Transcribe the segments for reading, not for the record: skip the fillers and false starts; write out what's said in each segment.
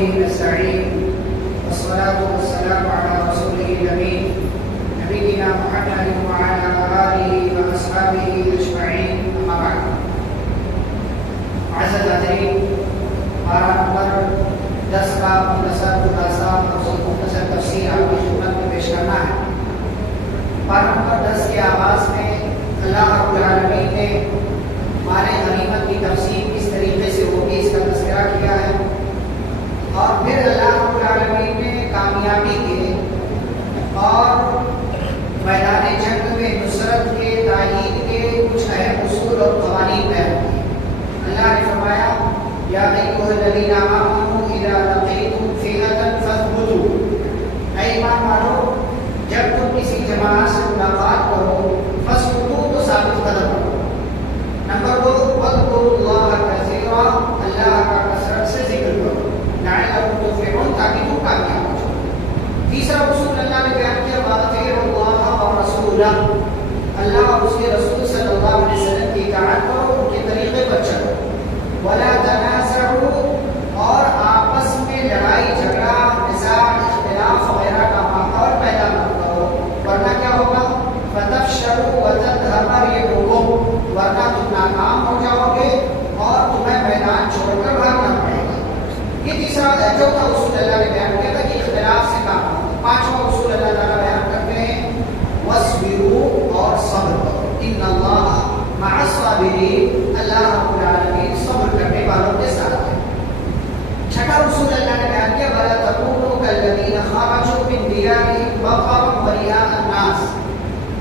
وبه نستعين والصلاة والسلام على رسوله الأمين نبينا محمد وعلى آله وأصحابه أجمعين أما بعد. معزز حاضرین، پارہ نمبر 10 کا مختصر خلاصہ اور مختصر تفسیر آپ کی خدمت میں پیش کرنا ہے. پارہ نمبر 10 کے آغاز میں اللہ رب العالمین نے مال غنیمت کی تقسیم کس طریقے سے ہوگی اس کا تذکرہ کیا ہے، اور پھر اللہ رب العالمین نے کامیابی کے اور میدان جنگ میں نصرت کے تائید کے کچھ اہم اصول اور قوانین بیان کیے. اللہ نے فرمایا یا ایھا الذین آمنوا اذا لقیتم فئۃ فاثبتوا، اے ایمان والو جب تم کسی جماعت سے ملاقات کرو فاثبتوا تو ثابت قدم رہو. نمبر 2 واذکروا اللہ کثیرا، اللہ کا کثرت سے ذکر کرو لعلکم تفلحون، تاکہ تم کامیاب ہو جاؤ. تیسرا اصول اللہ نے بیان کیا واطیعوا اللہ ورسولہ، اللہ اور اس کے رسول صلی اللہ علیہ وسلم کی اطاعت کرو، ان کے طریقے پر چلو. ولا تنازعوا، اور آپس میں لڑائی جھگڑا نزاع اختلاف وغیرہ کا ماحول پیدا نہ کرو، ورنہ کیا ہوگا فتفشلوا وتذهب ريحكم، ورنہ تم ناکام ہو جاؤ گے اور تمہیں میدان چھوڑ کر بھاگنا پڑے گا. یہ تیسرا چوتھا اصول اللہ نے بیان کیا تھا کہ اختلاف سے کام کرو. پانچواں اصول اللہ تعالیٰ بیان کرتے ہیں وَاصْبِرُوا، اور صبر کرو. ان اللہ مع الصابرین، اللہ رب العالمین صبر کرنے والوں کے ساتھ ہے. چھٹا اصول اللہ نے بیان کیا وَلَا تَكُونُوا كَالَّذِينَ خَرَجُوا مِن دِيَارِهِمْ بَطَرًا وَرِئَاءَ النَّاسِ،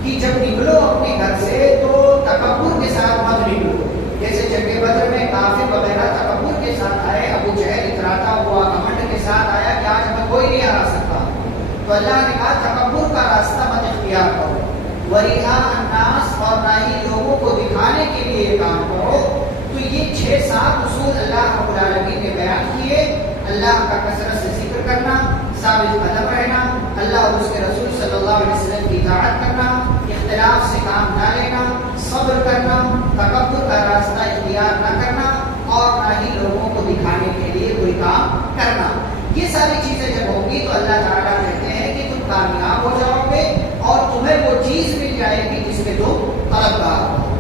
کہ جب نکلو اپنے گھر سے تو تکبر کے ساتھ مت نکلو. جیسے جنگ بدر میں کافر وغیرہ تکبر کے ساتھ آئے، ابو جہل اتراتا ہوا گھمنڈ کے ساتھ آیا کہ آج ہمیں کوئی نہیں ہرا سکتا، تو اللہ نے کہا تکبر کا راستہ مت اختیار کرو. وَرِئَاءَ النَّاسِ، اور نہ ہی لوگوں کو دکھانے کے لیے کام کرو. تو یہ 6-7 اصول اللہ رب العالمین نے بیان کیے. اللہ کا کثرت سے ذکر کرنا، ثابت قدم رہنا، اللہ اور اس کے رسول صلی اللہ علیہ وسلم کی اطاعت کرنا، اختلاف سے کام نہ لینا، صبر کرنا، تکبر کا راستہ اختیار نہ کرنا، اور نہ ہی لوگوں کو دکھانے کے لیے کوئی کام کرنا. یہ ساری چیزیں جب ہوں گی تو اللہ تعالیٰ کہتے ہیں کہ تم کامیاب ہو جاؤ گے اور تمہیں وہ چیز مل جائے گی جس کے تم طلبگار ہو.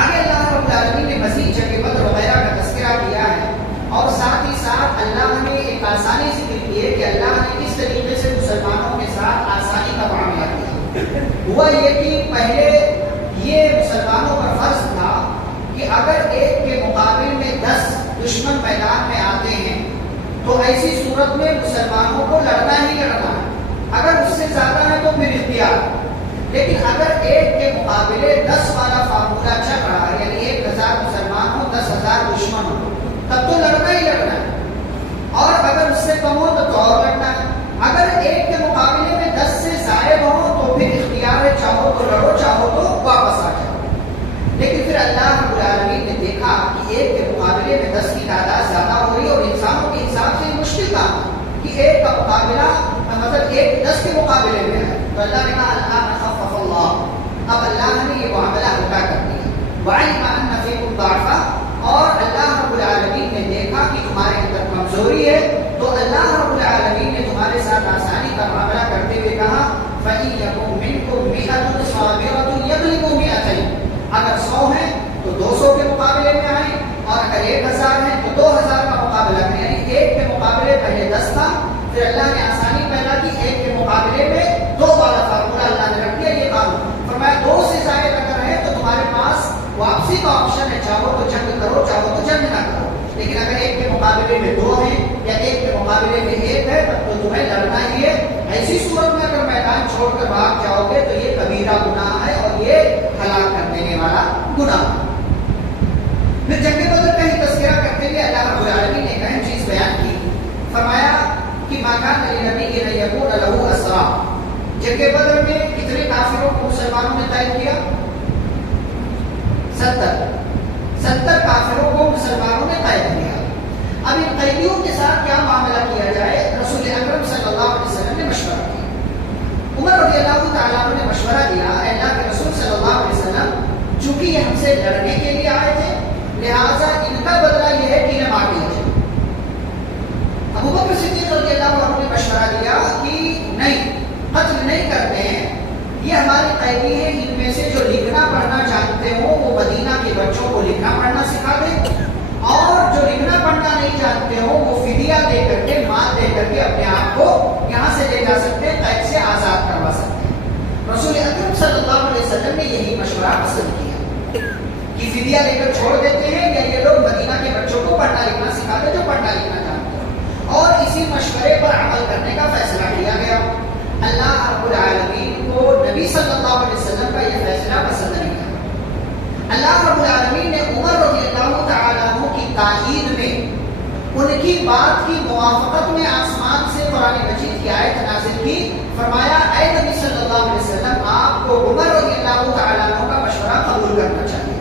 آگے اللہ رب العالمین نے مزید جنگ بدر وغیرہ کا تذکرہ کیا ہے، اور ساتھ ہی ساتھ اللہ نے ایک آسانی ذکر کی ہے کہ اللہ نے کس طریقے سے مسلمانوں کے ساتھ آسانی کا معاملہ کیا. ہوا یہ کہ پہلے یہ مسلمانوں پر فرض تھا کہ اگر ایک کے مقابل میں 10 دشمن میدان میں آتے ہیں تو ایسی صورت میں مسلمانوں کو لڑنا ہی لڑنا ہے. اگر اس سے زیادہ ہے تو پھر اختیار. لیکن اگر ایک کے مقابلے 10 والا فارمولہ چل رہا ہے، یعنی 1000 مسلمان ہو 10,000 دشمن ہو، تب تو لڑنا ہی لڑنا ہے. اور اگر اس سے کم ہو تو اور لڑنا ہے. اگر ایک کے مقابلے میں 10 سے زائد ہو تو پھر اختیار ہے، چاہو تو لڑو چاہو تو واپس آ جاؤ. لیکن پھر اللہ رب العالمین نے دیکھا کہ ایک کے مقابلے میں 10 کی تعداد زیادہ ہو رہی ہے، اور انسانوں کے حساب سے مشکل کام ہے کہ ایک کا مقابلہ مطلب ایک 10 کے مقابلے میں ہے. تو اللہ نے کہا اللہ خفف اللہ، اب اللہ نے یہ معاملہ ہلکا کر دیا. وعلم ان فیکم ضعفا، اور اللہ رب العالمین نے دیکھا کہ تمہارے اندر کمزوری ہے، تو اللہ رب العالمین نے تمہارے ساتھ آسانی کا معاملہ کرتے ہوئے کہا فَإِن يَكُن مِّنكُم مِّئَةٌ صَابِرَةٌ يَغْلِبُوا مِئَتَيْنِ، اگر 100 ہیں تو 200 کے مقابلے میں آئیں، اور اگر 1000 ہیں تو 2000 کا مقابلہ کریں. یعنی ایک کے مقابلے پہلے 10 تھا، پھر اللہ نے آسانی پیدا کی، ایک کے مقابلے میں 2 والا فارمولہ اللہ نے رکھ دیا. یہ قانون فرمایا 2 سے زائد اگر ہے تو تمہارے پاس واپسی کا آپشن ہے، چاہو تو جنگ کرو چاہو تو جنگ نہ کرو. لیکن اگر ایک کے مقابلے میں 2 ہیں یا ایک کے مقابلے میں 1 ہے تب تو تمہیں لڑنا ہی ہے. ایسی صورت میں اگر میدان چھوڑ کر بھاگ جاؤ گے تو یہ کبیرہ گناہ ہے اور یہ ہلاک کر دینے والا گناہ. پھر جنگ بدر کا ہی تذکرہ کرتے ہوئے اللہ رب العالمین نے ایک اہم چیز بیان کی. فرمایا کہ ما کان لنبی ان یکون له اسرا. جنگ بدر میں کتنے کافروں کو مسلمانوں نے قید کیا؟ 70 کافروں کو مسلمانوں نے قید کیا. اب ان قیدیوں کے ساتھ کیا معاملہ کیا جائے؟ رسول اکرم صلی اللہ علیہ وسلم نے مشورہ کیا. عمر رضی اللہ تعالیٰ عنہ نے مشورہ دیا اے اللہ کے رسول صلی اللہ علیہ وسلم، چونکہ یہ ہم سے لڑنے کے لیے آئے تھے لہٰذا ان کا بدلہ یہ ہے کہ انہیں مار دیا جائے. کا نہیں جانتے ہو وہ فدیہ دے کر کے مال دے کر کے اپنے آپ کو یہاں سے لے جا سکتے ہیں, قید سے آزاد کروا سکتے ہیں. رسول اکرم صلی اللہ علیہ وسلم نے یہی مشورہ پسند کیا کہ فدیہ لے کر چھوڑ دیتے ہیں یا یہ لوگ مدینہ کے بچوں کو پڑھنا لکھنا سکھاتے جو پڑھنا لکھنا جانتے ہیں, اور اسی مشورے پر عمل کرنے کا فیصلہ کیا گیا. اللہ رب العالمین کو نبی صلی اللہ علیہ وسلم کا یہ فیصلہ پسند نہیں آیا. اللہ رب العالمین نے عمر رضی اللہ تعالیٰ عنہ کی تائید میں, ان کی بات کی موافقت میں آسمان سے قرآن مجید کی آیت نازل کی. فرمایا اے نبی صلی اللہ علیہ وسلم, آپ کو عمر رضی اللہ تعالیٰ عنہ کا مشورہ قبول کرنا چاہیے.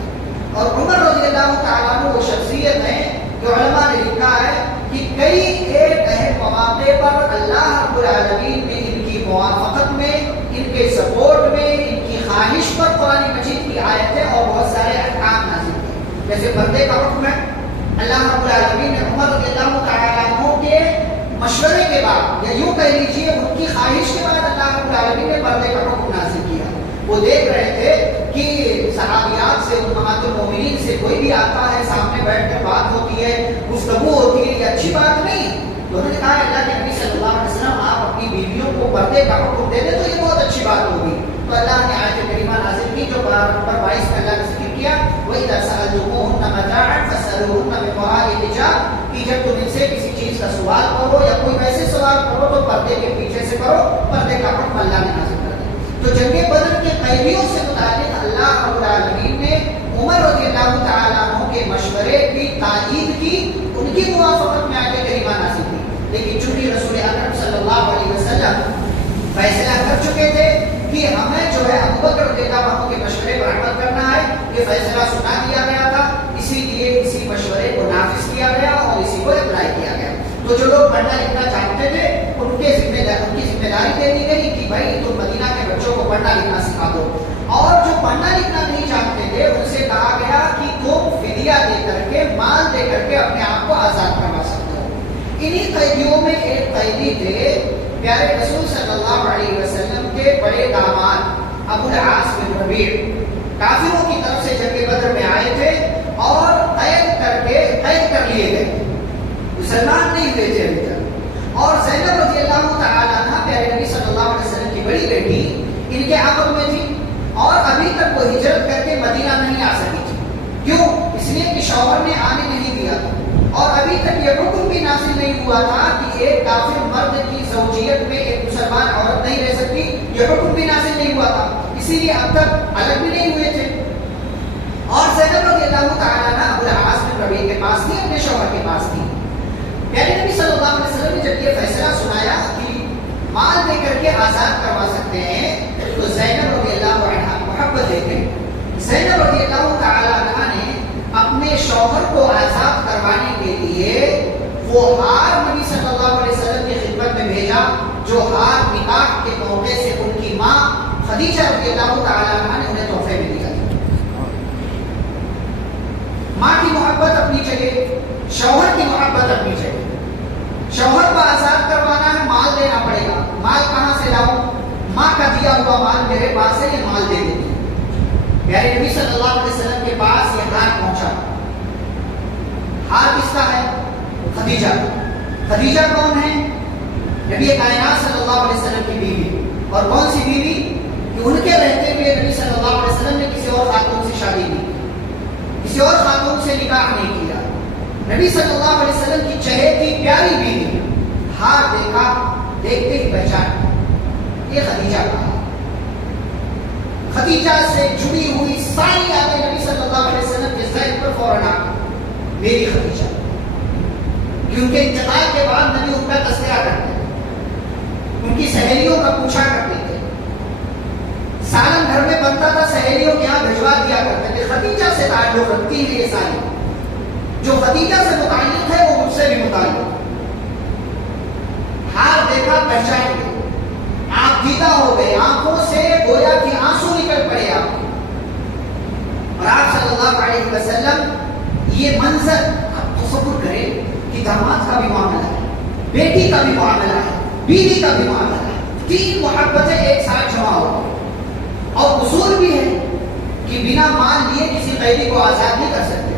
اور عمر رضی اللہ تعالیٰ عنہ وہ شخصیت ہے جو علماء نے لکھا ہے کہ کئی ایک اہم مواقع پر اللہ رب العالمین نے ان کی موافقت میں, ان کے سپورٹ میں, ان کی خواہش پر قرآن مجید کی آیتیں اور بہت سارے احکام نازل کیے. جیسے پردے کا حکم ہے, اللہ رب العالمین نے عمر رضی اللہ تعالیٰ عنہ کے مشورے کے بعد, یا یوں کہہ لیجیے ان کی خواہش کے بعد, اللہ رب العالمین نے پردے کا حکم نازل کیا. وہ دیکھ رہے تھے کہ صحابیات سے, امہات المومنین سے کوئی بھی آتا ہے, سامنے بیٹھ کر بات ہوتی ہے, گفتگو ہوتی ہے, یہ اچھی بات نہیں. تو انہوں نے کہا اللہ کے نبی صلی اللہ علیہ وسلم آپ اپنی بیویوں کو پردے کا حکم دے دیں تو یہ بہت اچھی بات ہوگی. تو اللہ نے آیت کریمہ نازل کی جو نمبر 22 میں اللہ نے ذکر کیا, وَإِذَا سَأَلْتُمُوهُنَّ مَتَاعًا فَاسْأَلُوهُنَّ مِنْ وَرَاءِ حِجَابٍ, کہ جب تم ان سے کسی چیز کا سوال کرو یا کوئی ویسے سوال کرو تو پردے کے پیچھے سے کرو. پردے کا حکم اللہ نے نازل کر دیا. تو جنگ بدر کے قیدیوں سے متعلق اللہ رب العالمین نے عمر رضی اللہ تعالیٰ عنہ کے مشورے کی تائید کی, ان کی موافقت میں آیت کریمہ نازل کی. لیکن چونکہ رسول اکرم صلی اللہ علیہ وسلم فیصلہ کر چکے تھے کہ ہمیں جو ہے ابو بکر رضی اللہ عنہ کے مشورے پر عمل کرنا ہے, یہ فیصلہ سنا دیا گیا تھا, اسی لیے اسی مشورے کو نافذ کیا گیا اور اسی کو اپلائی کیا گیا. تو جو لوگ پڑھنا لکھنا چاہتے تھے ان کی ذمہ داری دے دی گئی کہ بھائی تم مدینہ کے بچوں کو پڑھنا لکھنا سکھا دو, اور جو پڑھنا لکھنا نہیں چاہتے تھے ان سے کہا گیا کہ تم فدیہ دے کر کے, مال دے کر کے اپنے آپ کو آزاد کروا سکتے ہو. انہی قیدیوں میں ایک قیدی تھے پیارے رسول صلی اللہ علیہ وسلم کے بڑے داماد ابو العاص بن ربیع. کافروں کی طرف سے جنگ بدر میں آئے تھے اور قید کر لیے گئے, مسلمان نہیں ہوئے تھے ابھی تک. اور زینب رضی اللہ تعالیٰ عنہ پیارے نبی صلی اللہ علیہ وسلم کی بڑی بیٹی ان کے عقد میں تھی, اور ابھی تک وہ ہجرت کر کے مدینہ نہیں آ سکی تھی. کیوں؟ اس لیے کہ شوہر نے آنے نہیں دیا تھا, اور ابھی تک یہ حکم بھی نازل نہیں ہوا تھا کہ ایک کافر مرد کی زوجیت میں ایک مسلمان عورت نہیں رہ سکتی. یہ حکم بھی نازل نہیں ہوا تھا, اسی لیے اب تک الگ بھی نہیں ہوئے تھے. اور زینب رضی اللہ تعالیٰ عنہ ابو العاص بن ربیع کے پاس تھی, اپنے شوہر کے پاس تھی. پیارے نبی صلی اللہ علیہ وسلم نے جب یہ فیصلہ سنایا کہ مال دے کر کے آزاد کروا سکتے ہیں, تو زینب رضی اللہ عنہ محبت دے کے زینب رضی اللہ تعالیٰ عنہ نے اپنے شوہر کو آزاد کروانے کے لیے وہ ہار نبی صلی اللہ علیہ وسلم کی خدمت میں بھیجا, جو ہار نکاح کے موقع سے ان کی ماں خدیجہ رضی اللہ تعالیٰ عنہ نے انہیں تحفے میں دیا. ماں کی محبت اپنی جگہ, شوہر کی محبت اپنی جگہ. شوہر کو آزاد کروانا ہے, مال دینا پڑے گا. مال کہاں سے لاؤں؟ ماں کا دیا ہوا مال میرے پاس ہے, یہ مال دے دیتی. پیارے نبی صلی اللہ علیہ وسلم کے پاس یہ ہار پہنچا. ہار کس کا ہے؟ خدیجہ. خدیجہ کون ہے؟ نبی کائنات صلی اللہ علیہ وسلم کی بیوی. اور کون سی بیوی؟ کہ ان کے رہتے ہوئے نبی صلی اللہ علیہ وسلم نے کسی اور خاتون سے شادی نہیں کی, کسی اور خاتون سے نکاح نہیں کیا. نبی صلی اللہ علیہ وسلم کی چہیتی پیاری بیوی. ہار دیکھا, دیکھتے ہی پہچان, یہ خدیجہ کا. خدیجہ سے جڑی ہوئی ساری یادیں نبی صلی اللہ علیہ وسلم کے ذہن پر فوراً آ گئی, میری خدیجہ. کہ ان کے انتقال کے بعد نبی ان کا تذکرہ کرتے تھے, ان کی سہیلیوں کا پوچھا کرتے تھے. سالن گھر میں بنتا تھا, سہیلیوں کے یہاں بھجوا دیا کرتے تھے. خدیجہ سے تعلق رکھتی ہے یہ ساری. جو خدیجہ سے متعلق ہے وہ مجھ سے بھی متعلق. ہار دیکھا, پہچان گئے, آپ دیدہ ہو گئے, آنکھوں سے گویا کہ آنسو نکل پڑے آپ. اور آپ صلی اللہ علیہ وسلم یہ منظر آپ تصور کریں کہ داماد کا بھی معاملہ ہے, بیٹی کا بھی معاملہ ہے, بیوی کا بھی معاملہ ہے, تین محبتیں ایک ساتھ جمع ہو گئی. اور اصول بھی ہے کہ بنا مال لیے کسی قیدی کو آزاد نہیں کر سکتے.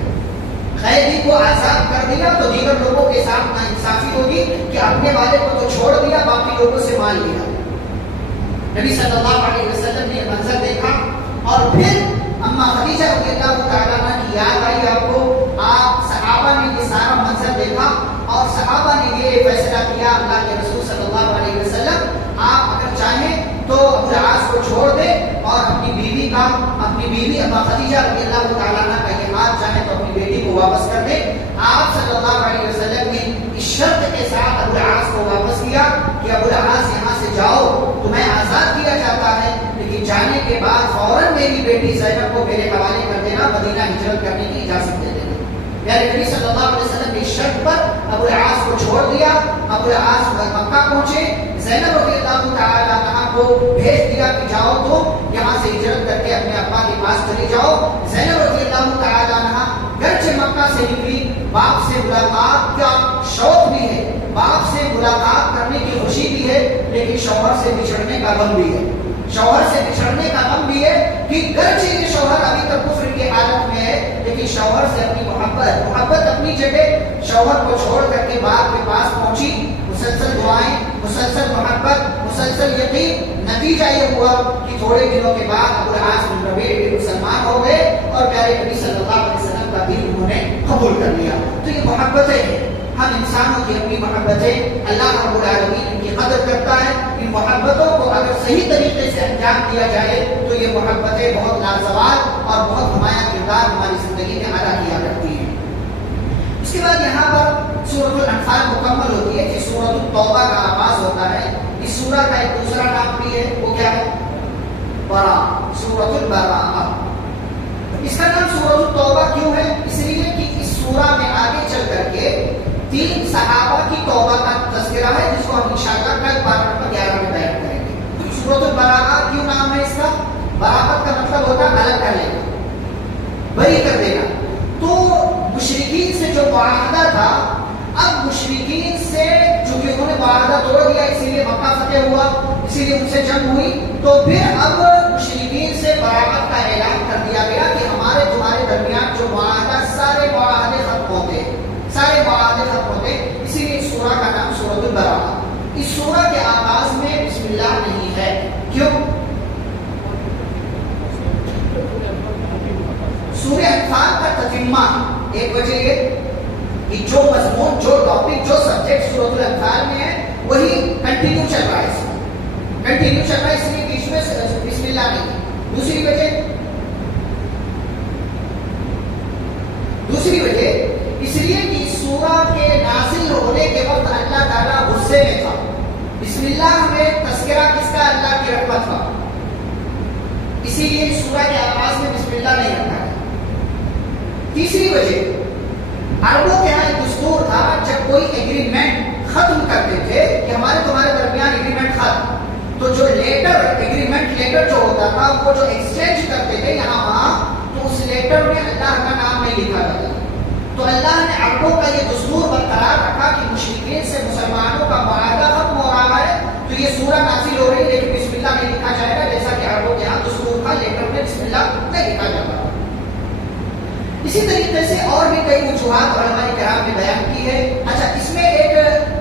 قیدی کو آزاد کر دیا تو دیگر لوگوں کے ساتھ ناانصافی ہوگی کہ اپنے والے کو تو چھوڑ دیا، باقی لوگوں سے مال لیا۔ نبی صلی اللہ علیہ وسلم نے یہ منظر دیکھا اور پھر اما خدیجہ رضی اللہ تعالیٰ عنہ کی یاد آئی آپ کو۔ آپ صحابہ نے یہ سارا منظر دیکھا اور صحابہ نے یہ فیصلہ کیا، اللہ کے رسول صلی اللہ علیہ وسلم آپ اگر چاہیں تو ابو العاص کو چھوڑ دیں اور اپنی بیوی اما خدیجہ رضی اللہ تعالیٰ عنہ کا یہ ہاتھ چاہیں تو اپنی بیٹی کو واپس کر دیں۔ آپ صلی اللہ علیہ وسلم نے اس شرط کے ساتھ ابو العاص کو واپس کیا کہ ابو العاص یہاں سے جاؤ، تمہیں آزاد کیا جاتا ہے، لیکن جانے کے بعد فوراً میری بیٹی زینب کو میرے حوالے کر دینا، مدینہ ہجرت کرنے کی اجازت دے دینا۔ یعنی نبی صلی اللہ علیہ وسلم نے اس شرط پر ابو العاص کو چھوڑ دیا۔ ابو العاص مکہ پہنچے، زینب رضی اللہ تعالیٰ عنہا کو بھیج دیا کہ جاؤ تم یہاں سے ہجرت کر کے اپنے ابا کے پاس چلے جاؤ۔ زینب رضی اللہ تعالیٰ عنہا گرچہ مکہ سے نکلی، باپ سے ملاقات کا شوق بھی ہے، باپ سے ملاقات کرنے کی خوشی بھی ہے، لیکن شوہر سے بچھڑنے کا غم بھی ہے۔ شوہر سے بچھڑنے کا غم بھی ہے کہ گرچہ یہ شوہر ابھی تک کفر کی حالت میں ہے، لیکن شوہر سے اپنی محبت اپنی جگہ، شوہر کو چھوڑ کر کے باپ کے پاس پہنچی۔ مسلسل دعائیں، مسلسل محبت، مسلسل یقین، نتیجہ یہ ہوا کہ تھوڑے دنوں کے بعد ابو العاص بن ربیع بھی مسلمان ہو گئے اور پیارے نبی صلی اللہ علیہ وسلم کا دین انہوں نے قبول کر لیا۔ تو یہ محبتیں ہیں، ہم انسانوں کی اپنی محبتیں، اللہ رب العالمین ان کی قدر کرتا ہے۔ ان محبتوں کو اگر صحیح طریقے سے انجام دیا جائے تو یہ محبتیں بہت لازوال اور بہت نمایاں کردار ہماری زندگی میں ادا کیا کرتی ہیں۔ اس کے بعد یہاں پر سورۃ الانفال مکمل ہوتی ہے، جس سورۃ التوبہ کا آغاز ہوتا ہے۔ اس سورہ کا ایک دوسرا نام بھی ہے، وہ کیا ہے؟ براء، سورۃ البراءہ۔ اس کا نام سورۃ التوبہ کیوں ہے؟ اس لیے کہ اس سورہ میں آگے چل کر کے 3 صحابہ کی توبہ کا تذکرہ ہے، جس کو ہم انشاءاللہ کل پارٹ نمبر 11 میں بیان کریں گے۔ سورۃ البراءہ کیوں نام ہے اس کا؟ براءت کا مطلب ہوتا ہے الگ کر لینا، بری کر دینا۔ تو مشرکین سے جو معاہدہ تھا، اب مشرکین سے چونکہ انہوں نے معاہدہ توڑ دیا، اسی لیے مکہ فتح ہوا، اسی لیے ان سے جنگ ہوئی، تو پھر اب مشرکین سے براءت کا اعلان کر دیا گیا کہ ہمارے تمہارے درمیان جو معاہدہ، سارے معاہدے ختم ہوتے ہیں، سارے معاہدے ختم ہوتے ہیں۔ اسی لیے اس سورہ کا نام سورۃ البراءہ۔ اس سورہ کے آغاز میں بسم اللہ نہیں ہے، کیوں؟ سورہ انفال کا تتمہ، ایک وجہ یہ کہ جو مضمون، جو ٹاپک، جو سبجیکٹ سورۃ الانفال میں ہے وہی کنٹینیو چل رہا ہے، اس میں کنٹینیو چل رہا ہے، اس لیے بیچ میں بسم اللہ نہیں۔ دوسری وجہ اس لیے کہ سورہ کے نازل ہونے کے وقت اللہ تعالیٰ غصے میں تھا۔ بسم اللہ میں تذکرہ کس کا؟ اللہ کی رحمت کا، اسی لیے سورہ کے آغاز میں بسم اللہ نہیں رکھا ہے۔ تیسری وجہ، عربوں کے یہاں ایک دستور تھا، جب کوئی ایگریمنٹ ختم کرتے تھے کہ ہمارے تمہارے درمیان ایگریمنٹ ختم، تو جو لیٹر، ایگریمنٹ لیٹر جو ہوتا تھا وہ جو ایکسچینج کرتے تھے یہاں وہاں، تو اس لیٹر میں اللہ کا نام نہیں لکھا جاتا۔ تو اللہ نے عربوں کا یہ دستور برقرار رکھا کہ مشرکین سے مسلمانوں کا معاہدہ ختم ہو رہا ہے تو یہ سورہ نازل ہو رہی ہے، لیکن بسم اللہ نہیں لکھا جائے گا، جیسا کہ عربوں کے یہاں دستور تھا، لیٹر میں بسم اللہ نہیں لکھا جاتا۔ اسی طریقے سے اور بھی کئی وجوہات علماء کرام نے بیان کی ہے۔ اچھا، اس میں ایک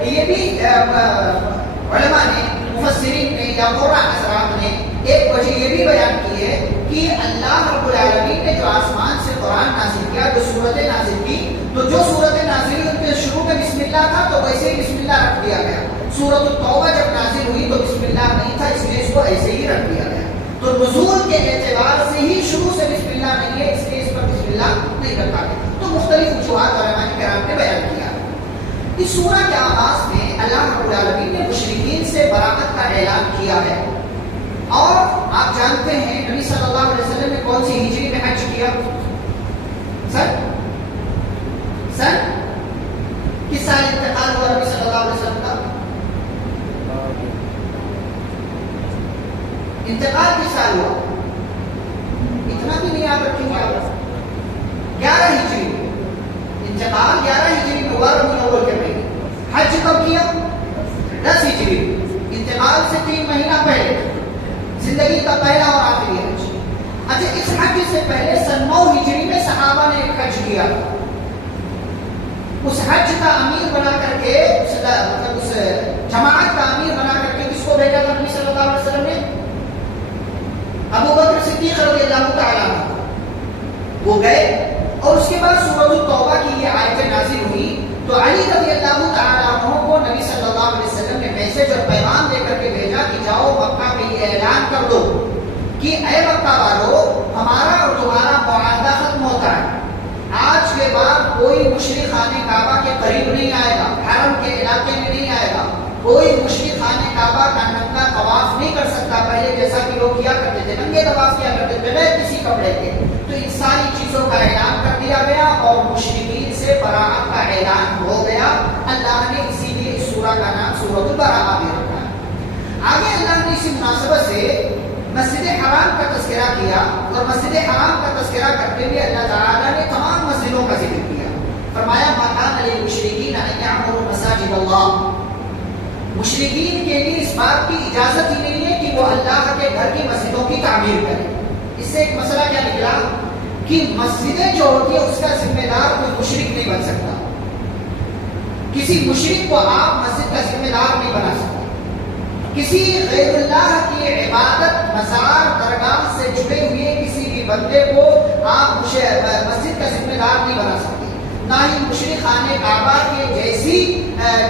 یہ بھی علماء نے، مفسرین نے یا قرآن حضرات نے ایک وجہ یہ بھی بیان کی ہے کہ اللہ رب العالمین نے جو آسمان سے قرآن نازل کیا، جو سورتیں نازل کی، تو جو سورتیں نازل ہوئی ان کے شروع میں بسم اللہ تھا تو ویسے ہی بسم اللہ رکھ دیا گیا۔ سورۃ التوبہ جب نازل ہوئی تو بسم اللہ نہیں تھا، اس لیے اس کو ایسے ہی رکھ دیا گیا۔ تو نزول کے اعتبار سے ہی شروع سے بسم اللہ نہیں ہے، اس لیے اس پر بسم اللہ نہیں رکھا گیا۔ تو مختلف وجوہات علماء کرام نے بیان کیا۔ اس سورہ کے آغاز میں اللہ رب العالمین نے مشرکین سے براءت کا اعلان کیا ہے، اور آپ جانتے ہیں نبی صلی اللہ علیہ وسلم نے کون سی ہجری میں حج کیا؟ سن کس سال انتقال ہوا نبی صلی اللہ علیہ وسلم کا؟ انتقال کس سال ہوا؟ اتنا بھی نہیں یاد رکھیں گے آپ؟ 11 ہجری انتقال 11 ہجری میں ہوا، ربیع الاول کے مہینے۔ حج کب کیا؟ 10 ہجری، انتقال سے 3 مہینہ پہلے، زندگی کا پہلا اور آخری حج۔ اچھا، اس حج سے پہلے سن 9 ہجری میں صحابہ نے ایک حج کیا، اس حج کا امیر بنا کر کے مطلب اس جماعت کا امیر بنا کر کے کس کو بھیجا تھا نبی صلی اللہ علیہ وسلم نے؟ ابو بکر صدیق رضی اللہ تعالیٰ عنہ وہ گئے، اور اس کے بعد سورۃ التوبہ کی یہ آیتیں نازل ہوئی تو علی رضی اللہ تعالیٰ عنہ کو نبی صلی اللہ علیہ وسلم نے میسج اور پیغام دے کر کے بھیجا کہ جاؤ مکہ میں یہ اعلان کر دو کہ اے مکہ والو، ہمارا اور تمہارا معاہدہ ختم ہوتا ہے، آج کے بعد کوئی مشرک خانہ کعبہ کے قریب نہیں آئے گا، حرم کے علاقے میں نہیں آئے گا، کوئی مشرک خانہ کعبہ کا ننگا طواف نہیں کر سکتا، پہلے جیسا کہ لوگ کیا کرتے تھے، ننگے طواف کیا کرتے تھے بغیر کسی کپڑے کے، تو ان ساری چیزوں کا اعلان کر دیا گیا اور مشرکین سے براءت کا اعلان ہو گیا۔ اللہ نے اسی لیے اس سورہ کا نام سورۃ البراءہ بھی رکھا ہے۔ آگے اللہ نے اسی مناسبت سے مسجد حرام کا تذکرہ کیا، اور مسجد حرام کا تذکرہ کرتے ہوئے اللہ تعالیٰ نے تمام مسجدوں کا ذکر کیا، فرمایا ما کان للمشرکین ان یعمروا مساجد اللہ، مشرکین کے لیے اس بات کی اجازت ہی نہیں ہے کہ وہ اللہ کے گھر کی مسجدوں کی تعمیر کریں۔ اس سے ایک مسئلہ کیا نکلا کہ مسجدیں جو ہوتی ہے اس کا ذمہ دار کوئی مشرک نہیں بن سکتا، کسی مشرک کو آپ مسجد کا ذمہ دار نہیں بنا سکتے، کسی غیر اللہ کی عبادت مزار درگاہ سے جڑے ہوئے کسی بھی بندے کو آپ مسجد کا ذمہ دار نہیں بنا سکتے، نہ ہی مشرک خانہ کعبہ کے جیسی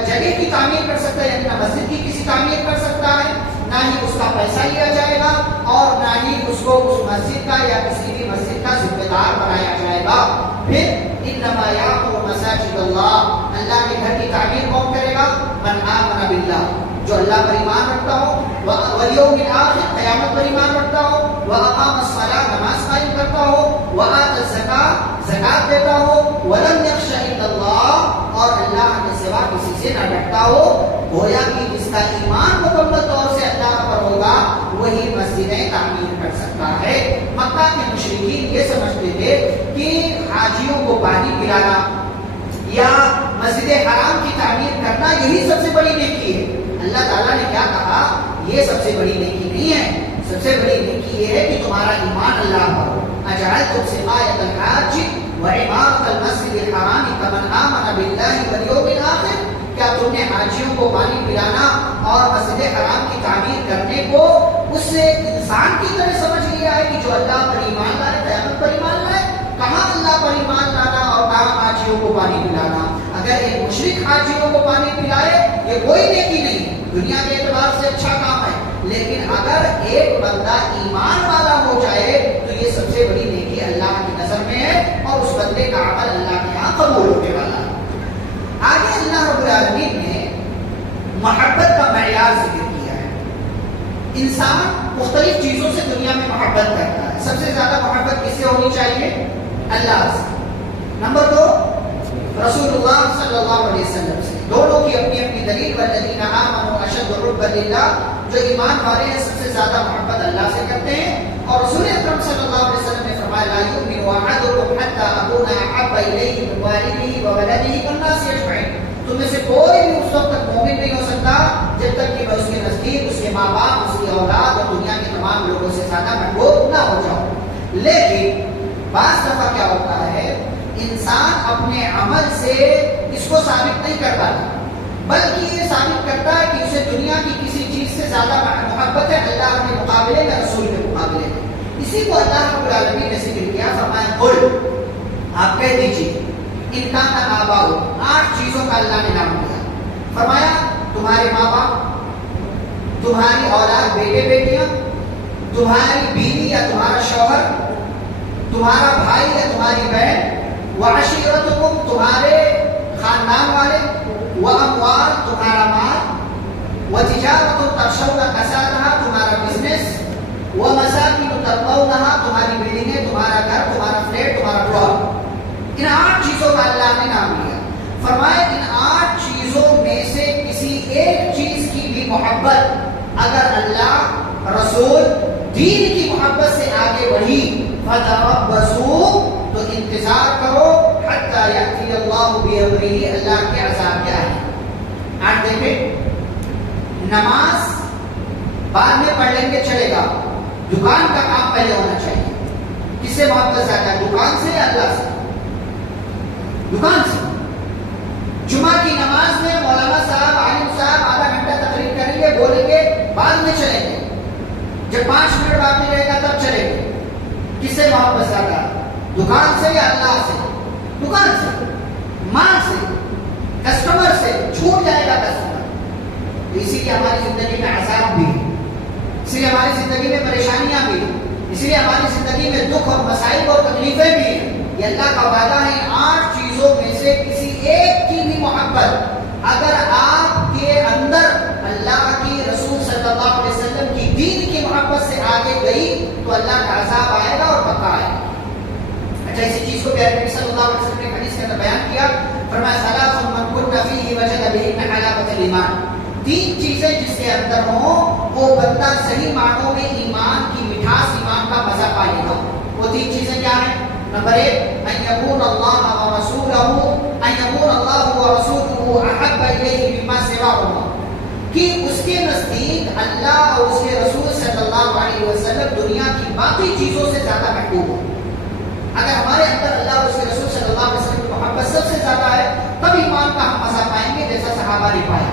جگہ کی تعمیر کر سکتا ہے، یعنی نہ مسجد کی کسی تعمیر کر سکتا ہے، نہ ہی اس کا پیسہ لیا جائے گا، اور نہ ہی اس کو اس مسجد کا یا کسی بھی مسجد کا ذمہ دار بنایا جائے گا۔ پھر انما یعمر مساجد اللہ، اللہ کے گھر کی تعمیر کون کرے گا؟ من آمن باللہ، جو اللہ پر ایمان رکھتا ہو، والیوم الآخر، قیامت پر ایمان رکھتا ہو، واقام الصلاۃ، نماز قائم کرتا ہو، وآت الزکاۃ، زکات دیتا ہو، ولم یخش الا اللہ، اور اللہ کے سوا کسی سے نہ ڈرتا ہو۔ گویا کہ جس کا ایمان مکمل طور سے اللہ پر ہوگا وہی مسجدیں تعمیر کر سکتا ہے۔ مکہ کے مشرکین یہ سمجھتے تھے کہ حاجیوں کو پانی پلانا یا مسجد حرام کی تعمیر کرنا یہی سب سے بڑی نیکی ہے۔ اللہ تعالیٰ نے کیا کہا؟ یہ سب سے بڑی نیکی نہیں ہے، سب سے بڑی نیکی یہ ہے کہ تمہارا ایمان اللہ پر ہو۔ اجعلتم سقایۃ الحاج وعمارۃ المسجد الحرام کمن آمن باللہ والیوم الآخر، کیا تم نے حاجیوں کو پانی پلانا اور مسجد حرام کی تعمیر کرنے کو اس انسان کی طرح سمجھ لیا ہے کہ جو اللہ پر ایمان لائے، قیامت پر ایمان لائے؟ کہاں اللہ پر ایمان لانا اور کہاں حاجیوں کو پانی پلانا؟ اگر ایک مشرک حاجیوں کو پانی پلائے یہ کوئی نیکی نہیں، دنیا کے اعتبار سے اچھا کام ہے، لیکن اگر ایک بندہ ایمان والا ہو جائے تو یہ سب سے بڑی نیکی اللہ کی نظر میں ہے، اور اس بندے کا عمل اللہ کے یہاں قبول ہونے والا ہے۔ آگے اللہ رب العالمین نے محبت کا معیار ذکر کیا ہے۔ انسان مختلف چیزوں سے دنیا میں محبت کرتا ہے، سب سے زیادہ محبت کس سے ہونی چاہیے؟ اللہ سے۔ نمبر 2 رسول اللہ صلی اللہ علیہ وسلم سے، دونوں کی اپنی اپنی دلیل، والذین آمنوا اشد حبا للہ، جو ایمان والے ہیں سب سے زیادہ محبت اللہ سے کرتے ہیں، اور رسول اکرم صلی اللہ علیہ وسلم نے فرمایا لا یؤمن احدکم حتی اکون احب الیہ من والدہ وولدہ والناس اجمعین، تم میں سے کوئی بھی اس وقت تک مومن نہیں ہو سکتا جب تک کہ میں اس کے نزدیک اس کے ماں باپ، اس کی اولاد اور دنیا کے تمام لوگوں سے زیادہ محبوب نہ ہو جاؤں۔ لیکن بعض دفعہ کیا ہوتا ہے، انسان اپنے عمل سے اس کو ثابت نہیں کر پاتا، بلکہ یہ ثابت کرتا ہے کہ اسے دنیا کی کسی چیز سے زیادہ محبت ہے اللہ کے مقابلے میں، رسول کے مقابلے میں۔ اسی کو اللہ رب العالمین نے ذکر کیا، فرمایا قل، آپ کہہ دیجیے ان کا آباؤ، 8 چیزوں کا اللہ نے نام دیا، فرمایا تمہارے ماں باپ، تمہاری اولاد بیٹے بیٹیاں، تمہاری بیوی یا تمہارا شوہر، تمہارا بھائی یا تمہاری بہن، وعشیرتکم، تمہارے خاندان والے، واموال، تمہارا مال، وتجارت تخشون کسادها، تمہارا بزنس، ومساکن ترضونها، تمہاری بلڈنگیں، تمہارا گھر، تمہارا فلیٹ، تمہارا پلاٹ۔ ان 8 چیزوں کا اللہ نے نام لیا، فرمایا ان 8 چیزوں میں سے کسی ایک چیز کی بھی محبت اگر اللہ، رسول، دین کی محبت سے آگے بڑھی، فتربصوا، تو انتظار کرو، حتی یأتی اللہ بامرہ، اللہ کے عذاب کے آئے۔ آج دیکھیں، نماز بعد میں پڑھ لیں گے چلے گا، دکان کا کام پہلے ہونا چاہیے۔ کس سے محبت زیادہ ہے، دکان سے یا اللہ سے؟ دکان سے۔ جمعہ کی نماز میں مولانا صاحب عالم صاحب آدھا گھنٹہ تقریر کریں گے، بولیں گے، بعد میں چلیں گے، جب 5 منٹ باقی رہے گا تب چلیں گے. کس سے محبت زیادہ؟ دکان سے یا اللہ سے؟ دکان سے، مال سے، کسٹمر سے. چھوٹ جائے گا کسٹمر. اسی لیے ہماری زندگی میں عذاب بھی ہے، اسی لیے ہماری زندگی میں پریشانیاں بھی ہیں، اسی لیے ہماری زندگی میں دکھ اور مسائل اور تکلیفیں بھی ہیں. یہ اللہ کا وعدہ ہے. 8 چیزوں میں سے کسی ایک کی بھی محبت اگر آپ کے اندر اللہ کی رسول صلی اللہ علیہ وسلم کی دین کی محبت سے آگے گئی تو اللہ کا عذاب آئے گا اور پکا آئے گا. اچھا، اسی چیز کو پیارے نبی صلی اللہ علیہ وسلم نے حدیث کے اندر بیان کیا. فرمایا ثلاث من كن فيه وجد بهن حلاوة الإيمان. 3 چیزیں جس کے اندر ہوں وہ بندہ صحیح معنوں میں ایمان کی مٹھاس، ایمان کا مزہ پائے گا. وہ 3 چیزیں کیا ہیں؟ نمبر 1 ان يكون الله ورسوله احب اليه مما سواهما، کہ اس کے نزدیک اللہ اور اس کے رسول صلی اللہ علیہ وسلم دنیا کی باقی چیزوں سے زیادہ محبوب ہو. اگر ہمارے اندر اللہ اور اس کے رسول صلی اللہ علیہ وسلم کی محبت سب سے زیادہ ہے تب ایمان کا ہم مزہ پائیں گے جیسا صحابہ نے پایا.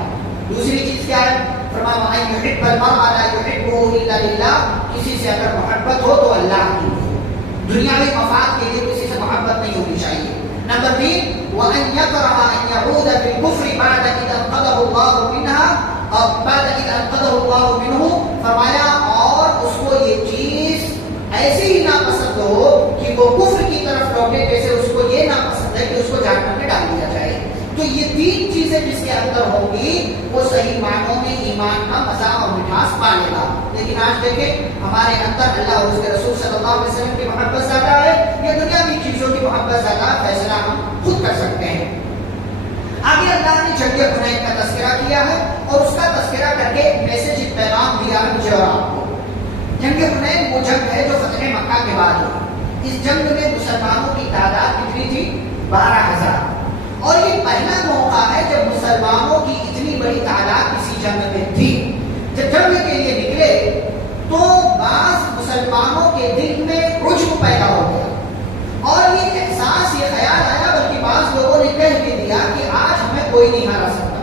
دوسری چیز کیا ہے؟ فرمایا ان يحب المرء لا يحبه الا لله. کسی سے اگر محبت ہو تو اللہ کی ہو، دنیاوی مفاد کے لیے کسی سے محبت نہیں ہونی چاہیے. نمبر 3 وان يكره ان يعود في الكفر بعد اذا انقذه الله منها اور بعد اذا انقذه الله منه. فرمایا اور اس کو یہ چیز ایسی ہی ناپسند ہو کہ وہ کفر کی طرف لوٹے، جیسے اس کو یہ ناپسند ہے کہ اس کو جہنم میں ڈال دیا جائے. تو یہ 3 چیزیں جس کے اندر ہوں گی وہ صحیح معنوں میں ایمان کا مزہ اور مٹھاس پا لے گا. لیکن آج دیکھیں ہمارے اندر اللہ اور اس کے رسول صلی اللہ علیہ وسلم کی محبت زیادہ ہے یا دنیاوی چیزوں کی محبت زیادہ؟ فیصلہ ہم خود کر سکتے ہیں. آگے اللہ نے جنگ حنین کا تذکرہ کیا ہے اور اس کا تذکرہ کر کے میسج پیغام دیا ہے مجھے اور آپ کو. جنگ حنین وہ جنگ ہے جو فتح مکہ کے بعد ہوئی. اس جنگ میں مسلمانوں کی تعداد کتنی تھی؟ 12,000. اور یہ پہلا موقع ہے جب مسلمانوں کی اتنی بڑی تعداد کسی جنگ میں تھی. جب جنگ کے لیے نکلے تو بعض مسلمانوں کے دل میں رجوع پیدا ہو گیا اور یہ احساس، یہ خیال آیا، بلکہ بعض لوگوں نے کہہ بھی دیا کہ آج ہمیں کوئی نہیں ہرا سکتا.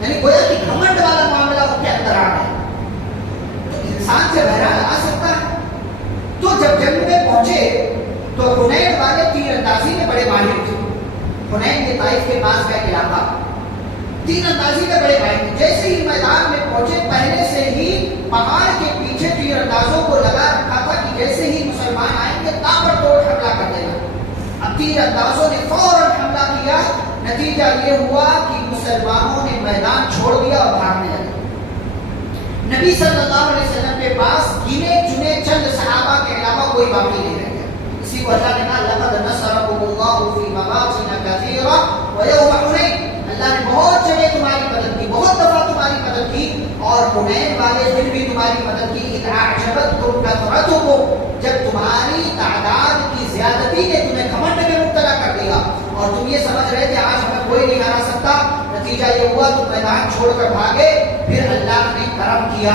یعنی گویا کہ گھمنڈ والا معاملہ ان کے اندر آ گیا. تو انسان سے بہرحال آ سکتا ہے. تو جب جنگ میں پہنچے تو حنین والے تیر اندازی میں بڑے ماہر تھے. حنین کے طائف کے پاس کا ایک علاقہ، تیر اندازی کے بڑے ماہر تھے. جیسے ہی میدان میں پہنچے پہلے سے ہی پہاڑ کے پیچھے تیر اندازوں کو لگا رکھا تھا کہ جیسے ہی مسلمان آئیں گے تابڑ توڑ حملہ کر دینا. اب تیر اندازوں نے فوراً حملہ کیا. نتیجہ یہ ہوا کہ مسلمانوں نے میدان چھوڑ دیا اور بھاگنے لگے. نبی صلی اللہ علیہ وسلم کے پاس گنے چنے چند صحابہ کے علاوہ کوئی باقی نہیں رہ گیا. اسی کو اللہ نے کہا لقد نصرکم اللہ فی مواطن کثیرہ ویوم حنین. اللہ نے بہت جگہ تمہاری مدد کی، بہت دفعہ تمہاری مدد کی، اور حنین والے دن بھی تمہاری مدد کی. اذ اعجبتکم کثرتکم، جب تمہاری تعداد کی زیادتی نے تمہیں گھمنڈ میں مبتلا کر دیا اور تم یہ سمجھ رہے تھے آج ہمیں کوئی نہیں ہرا سکتا. نتیجہ یہ ہوا تم میدان چھوڑ کر بھاگے. پھر اللہ نے کرم کیا،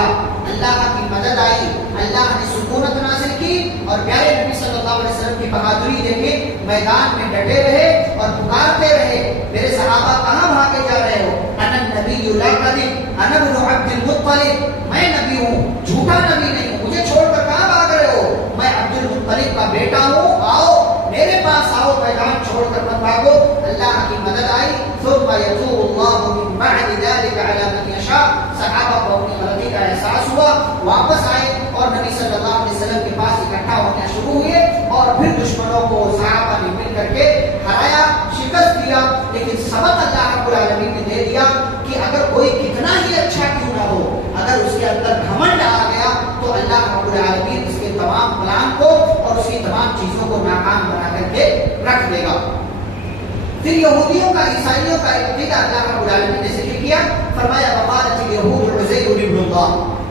اللہ کی مدد آئی، اللہ نے سکونت نازل کی اور پیارے نبی صلی اللہ علیہ وسلم کی بہادری دیکھیں. میدان میں ڈٹے رہے اور پکارتے رہے میرے صحابہ کہاں بھاگے جا رہے ہو؟ انا النبی لا کذب انا ابن عبد المطلب، میں نبی ہوں، جھوٹا نبی نہیں ہوں. مجھے چھوڑ کر کہاں بھاگ رہے ہو؟ میں عبد المطلب کا بیٹا ہوں، آؤ میرے پاس آؤ، میدان چھوڑ کر مت بھاگو. اللہ کی مدد آئی. ثم يتوب الله من بعد ذلك على من يشاء. صحابہ کو اپنی غلطی کا احساس ہوا، واپس آئے اور نبی صلی اللہ علیہ وسلم کے پاس اکٹھا ہونا شروع ہوئے اور پھر دشمنوں کو صحابہ نے مل کر کے ہرایا، شکست دیا. لیکن سبق اللہ رب العالمین نے دے دیا کہ اگر کوئی کتنا ہی اچھا کیوں نہ ہو، اگر اس کے اندر گھمنڈ آ گیا تو اللہ رب العالمین اس کے تمام پلان کو اور اس کی تمام چیزوں کو ناکام بنا کر کے رکھ دے گا. پھر یہودیوں کا، عیسائیوں کا عقیدہ اللہ رب العالمین نے ذکر کیا. فرمایا وقالت الیہود عزیر ابن اللہ.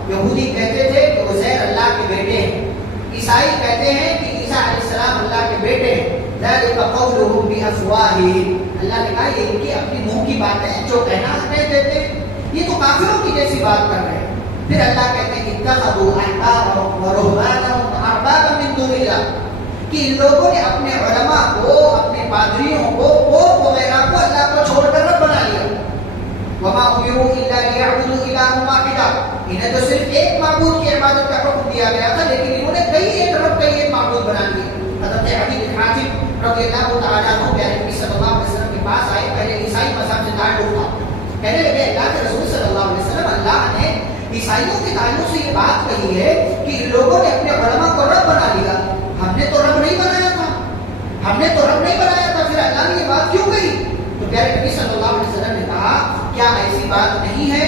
یہودی کہتے تھے کہ عزیر اللہ کے بیٹے ہیں، عیسائی کہتے ہیں کہ عیسیٰ علیہ السلام اللہ کے بیٹے ہیں. ذلک قولهم بافواہہم. اللہ نے کہا یہ ان کی اپنی منہ کی باتیں جو کہنا ہمیں دیتے ہیں، یہ تو کافروں کی جیسی بات کر رہے ہیں. پھر اللہ کہتے ہیں اتخذوا احبارهم ورهبانهم اربابا من دون اللہ، کہ ان لوگوں نے اپنے علماء کو، اپنے پادریوں کو، پوپ وغیرہ کو اللہ کو چھوڑ کر رب بنا لیا. وما امروا الا ليعبدوا الها واحدا، انہیں تو صرف ایک معبود کی عبادت کا حکم دیا گیا تھا، لیکن انہوں نے کئی ایک رب، کئی ایک معبود بنا لیے. حضرت عدی بن حاتم رضی اللہ تعالیٰ عنہ پیارے نبی صلی اللہ علیہ وسلم کے پاس آئے. پہلے عیسائی مذہب سے تعلق تھا. کہنے لگے اللہ کے رسول صلی اللہ علیہ وسلم، اللہ نے عیسائیوں کے تعلق سے یہ بات کہی ہے کہ ان لوگوں نے اپنے علماء کو رب بنا لیا. ہم نے تو رب نہیں بنایا تھا، ہم نے تو رب نہیں بنایا تھا، پھر اللہ نے یہ بات کیوں کہی؟ تو پیارے نبی صلی اللہ علیہ وسلم نے کہا کیا ایسی بات نہیں ہے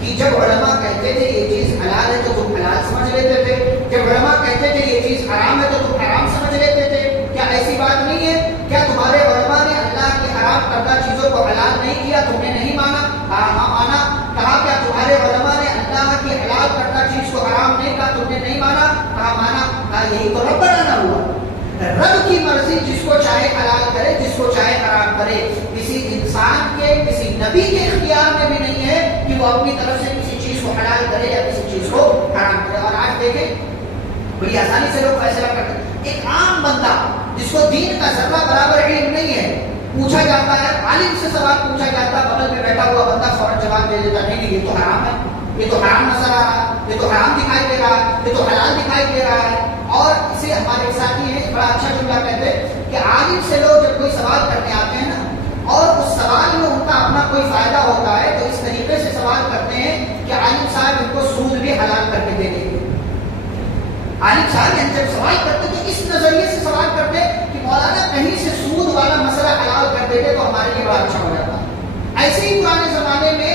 کہ جب علماء کہتے تھے یہ چیز حلال ہے تو تم حلال سمجھ لیتے تھے، جب علماء کہتے تھے یہ چیز حرام ہے تو تم حرام سمجھ لیتے تھے؟ کیا ایسی بات نہیں ہے؟ کیا تمہارے علماء نے اللہ کی حرام کردہ چیزوں کو حلال نہیں کیا، تم نے نہیں مانا؟ کہا ہاں مانا. کہا کیا تمہارے علماء نے اللہ کی حلال کردہ چیز کو حرام نہیں کہا، تم نے نہیں مانا؟ کہا مانا. کہا یہی تو رب بنانا ہوا. رب کی مرضی جس کو چاہے حلال کرے، جس کو چاہے حرام کرے. کسی انسان کے، کسی نبی کے اختیار میں بھی نہیں ہے کہ وہ اپنی طرف سے کسی چیز کو حلال کرے یا کسی چیز کو حرام کرے. اور آج دیکھیں بڑی آسانی سے لوگ فیصلہ کرتے ہیں. ایک عام بندہ جس کو دین کا ذرہ برابر علم نہیں ہے، پوچھا جاتا ہے، عالم سے سوال پوچھا جاتا ہے، بغل میں بیٹھا ہوا بندہ فوراً جواب دے دیتا نہیں یہ تو حرام ہے، یہ تو حرام نظر آ رہا ہے، یہ تو حرام دکھائی دے رہا ہے، یہ تو حلال دکھائی دے رہا ہے. اور اسے ہمارے ساتھی ہیں بڑا اچھا جملہ کہتے ہیں کہ عالم سے لوگ جب کوئی سوال کرنے آتے ہیں نا اور اس سوال میں ان کا اپنا کوئی فائدہ ہوتا ہے تو اس طریقے سے سوال کرتے ہیں کہ عالم صاحب ان کو سود بھی حلال کر کے دے دیں گے. عالم صاحب جب سوال کرتے تو اس نظریے سے سوال کرتے کہ مولانا کہیں سے سود والا مسئلہ حلال کر دیتے تو ہمارے لیے بڑا اچھا ہو جاتا. ایسے ہی پرانے زمانے میں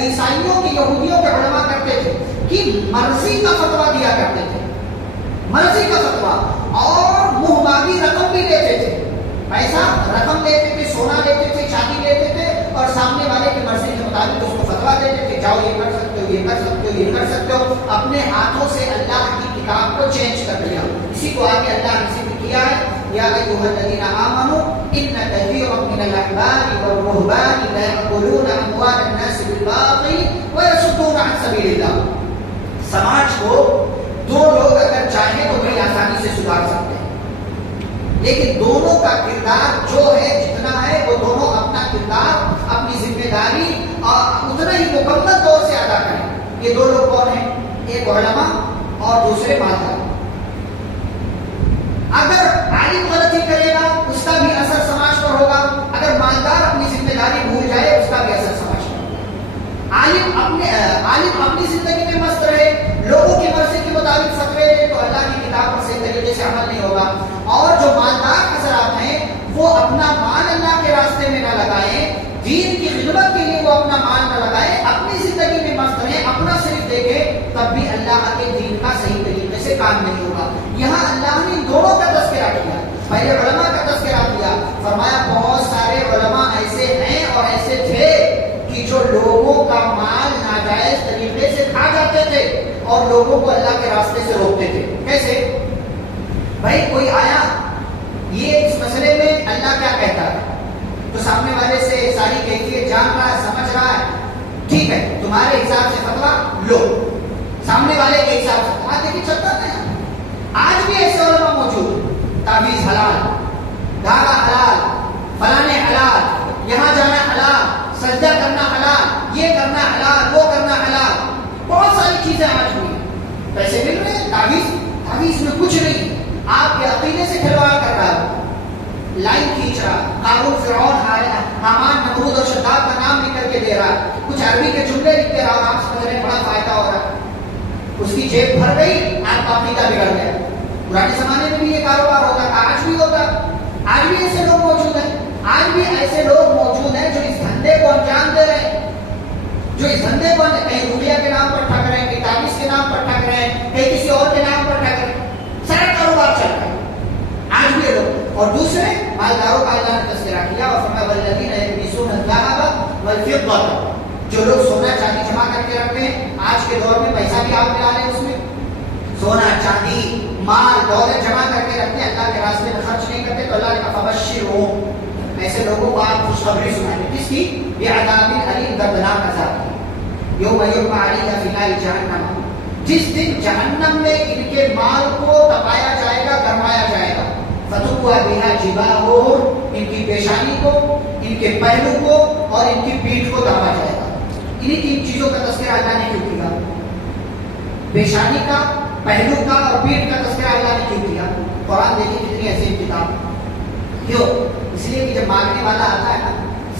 عیسائیوں کے، یہودیوں کے علماء کرتے تھے کہ مرضی کا فتویٰ دیا کرتے تھے، مرضی کا فتویٰ، اور منہ مانگی رقم بھی لیتے تھے. پیسہ رقم لیتے تھے، سونا لیتے تھے، چاندی لیتے تھے، اور سامنے والے کی مرضی کے مطابق اس کو فتویٰ دیتے تھے جاؤ یہ کر سکتے ہو، یہ کر سکتے ہو، یہ کر سکتے ہو. اپنے ہاتھوں سے اللہ کی کتاب کو چینج کر دیا. اسی کو آگے اللہ نے ذکر کیا ہے یا ایھا الذین آمنوا ان کثیرا من الاحبار والرهبان لا یأکلون اموال الناس بالباطل ویصدون عن سبیل اللہ. سماج کو دو لوگ اگر چاہیں تو بڑی آسانی سے سدھار سکتے ہیں، لیکن دونوں کا کردار جو ہے جتنا ہے وہ دونوں اپنا کردار، اپنی ذمہ داری اور اتنا ہی مکمل طور سے ادا کریں. یہ دو لوگ کون ہیں؟ ایک علماء اور دوسرے مالدار. اگر عالم غلطی کرے گا اس کا بھی اثر سماج پر ہوگا، اگر مالدار اپنی ذمہ داری بھول جائے اس کا بھی اثر سماج پر ہوگا. عالم اپنی زندگی میں مست رہے، لوگوں کی مرضی کے مطابق فتوے دے تو اللہ کی کتاب پر صحیح طریقے سے عمل نہیں ہوگا. اور جو مالدار حضرات ہیں وہ اپنا مال اللہ کے راستے میں نہ لگائیں، دین کی خدمت کے لیے وہ اپنا مال نہ لگائیں، اپنی زندگی میں مست رہیں، اپنا صرف دیکھیں، تب بھی اللہ کے دین کا صحیح طریقے سے کام نہیں ہوگا. یہاں اللہ نے دونوں کا تذکرہ کیا. پہلے علماء کا تذکرہ کیا، فرمایا بہت سارے علماء ایسے ہیں اور ایسے تھے کہ جو لوگوں کا مال ناجائز طریقے سے کھا جاتے تھے اور لوگوں کو اللہ کے راستے سے روکتے تھے. کیسے؟ بھائی کوئی آیا، یہ اس مسئلے میں اللہ کیا کہتا ہے تو سامنے والے سے ساری کیفیت جان رہا ہے، سمجھ رہا ہے، ٹھیک ہے تمہارے حساب سے فتویٰ لو، سامنے والے کے حساب سے. آج دیکھیے چلتا ہے، آج بھی ایسے علماء موجود، تعویذ حلال، دھاگا حلال، فلانے حلال، یہاں جانا حلال، سجدہ کرنا حلال، یہ کرنا حلال، وہ کرنا حلال، بہت ساری چیزیں آج ہوئی. پیسے مل رہے ہیں، تعویذ میں کچھ نہیں، آپ کے عقیدے سے کھلواڑ کر رہا ہے، لائن کھینچ رہا، قارون، فرعون، حامان، نمرود اور شداد کا نام نکل کے دے رہا، کچھ عربی کے جملے لکھ کے رہا، آپ سمجھ رہے ہیں بڑا فائدہ ہو رہا ہے. اس کی جیب بھر گئی، آپ کا عقیدہ بگڑ گیا. پرانے زمانے میں بھی یہ کاروبار ہوتا تھا، آج بھی ہوتا، آج بھی ایسے لوگ موجود ہیں، آج بھی ایسے لوگ موجود ہیں جو اس دھندے کو انجام دے رہے ہیں، جو اس دھندے کو کہیں روپیہ کے نام پر ٹھگ رہے ہیں، کہیں تعویذ کے نام پر ٹھگ رہے ہیں، کہیں کسی اور کے نام پر ٹھگ رہے ہیں. سارا کاروبار چل رہا ہے آج بھی لوگ. اور دوسرے مالداروں کا اللہ نے تذکرہ کیا اور فرمایا والذین یکنزون الذهب والفضة، جو لوگ سونا چاندی جمع کر کے رکھتے ہیں. آج کے دور میں پیسہ بھی آپ ملا لیں، اس میں سونا چاندی مال دولت جمع کر کے رکھتے ہیں، اللہ کے راستے میں خرچ نہیں کرتے. تو اللہ نے کہا فبشرہم، ایسے لوگوں کو آپ خوشخبری سنائیں. کس کی؟ بعذاب الیم، دردناک عذاب کی. یوم یحمى علیہ فی نار جہنم، جس دن جہنم میں ان کے مال کو تپایا جائے گا، گرمایا جائے گا. فتقوا بها جباههم، ان کی پیشانی کو، ان کے پہلو کو اور ان کی پیٹھ کو دابا جائے گا. انہیں تین چیزوں کا تذکرہ اللہ نے کیوں کیا؟ پیشانی کا، پہلو کا اور پیٹھ کا تذکرہ اللہ نے کیوں کیا؟ قرآن دیکھیں کتنی عظیم کتاب. کیوں؟ اس لیے کہ جب مانگنے والا آتا ہے نا،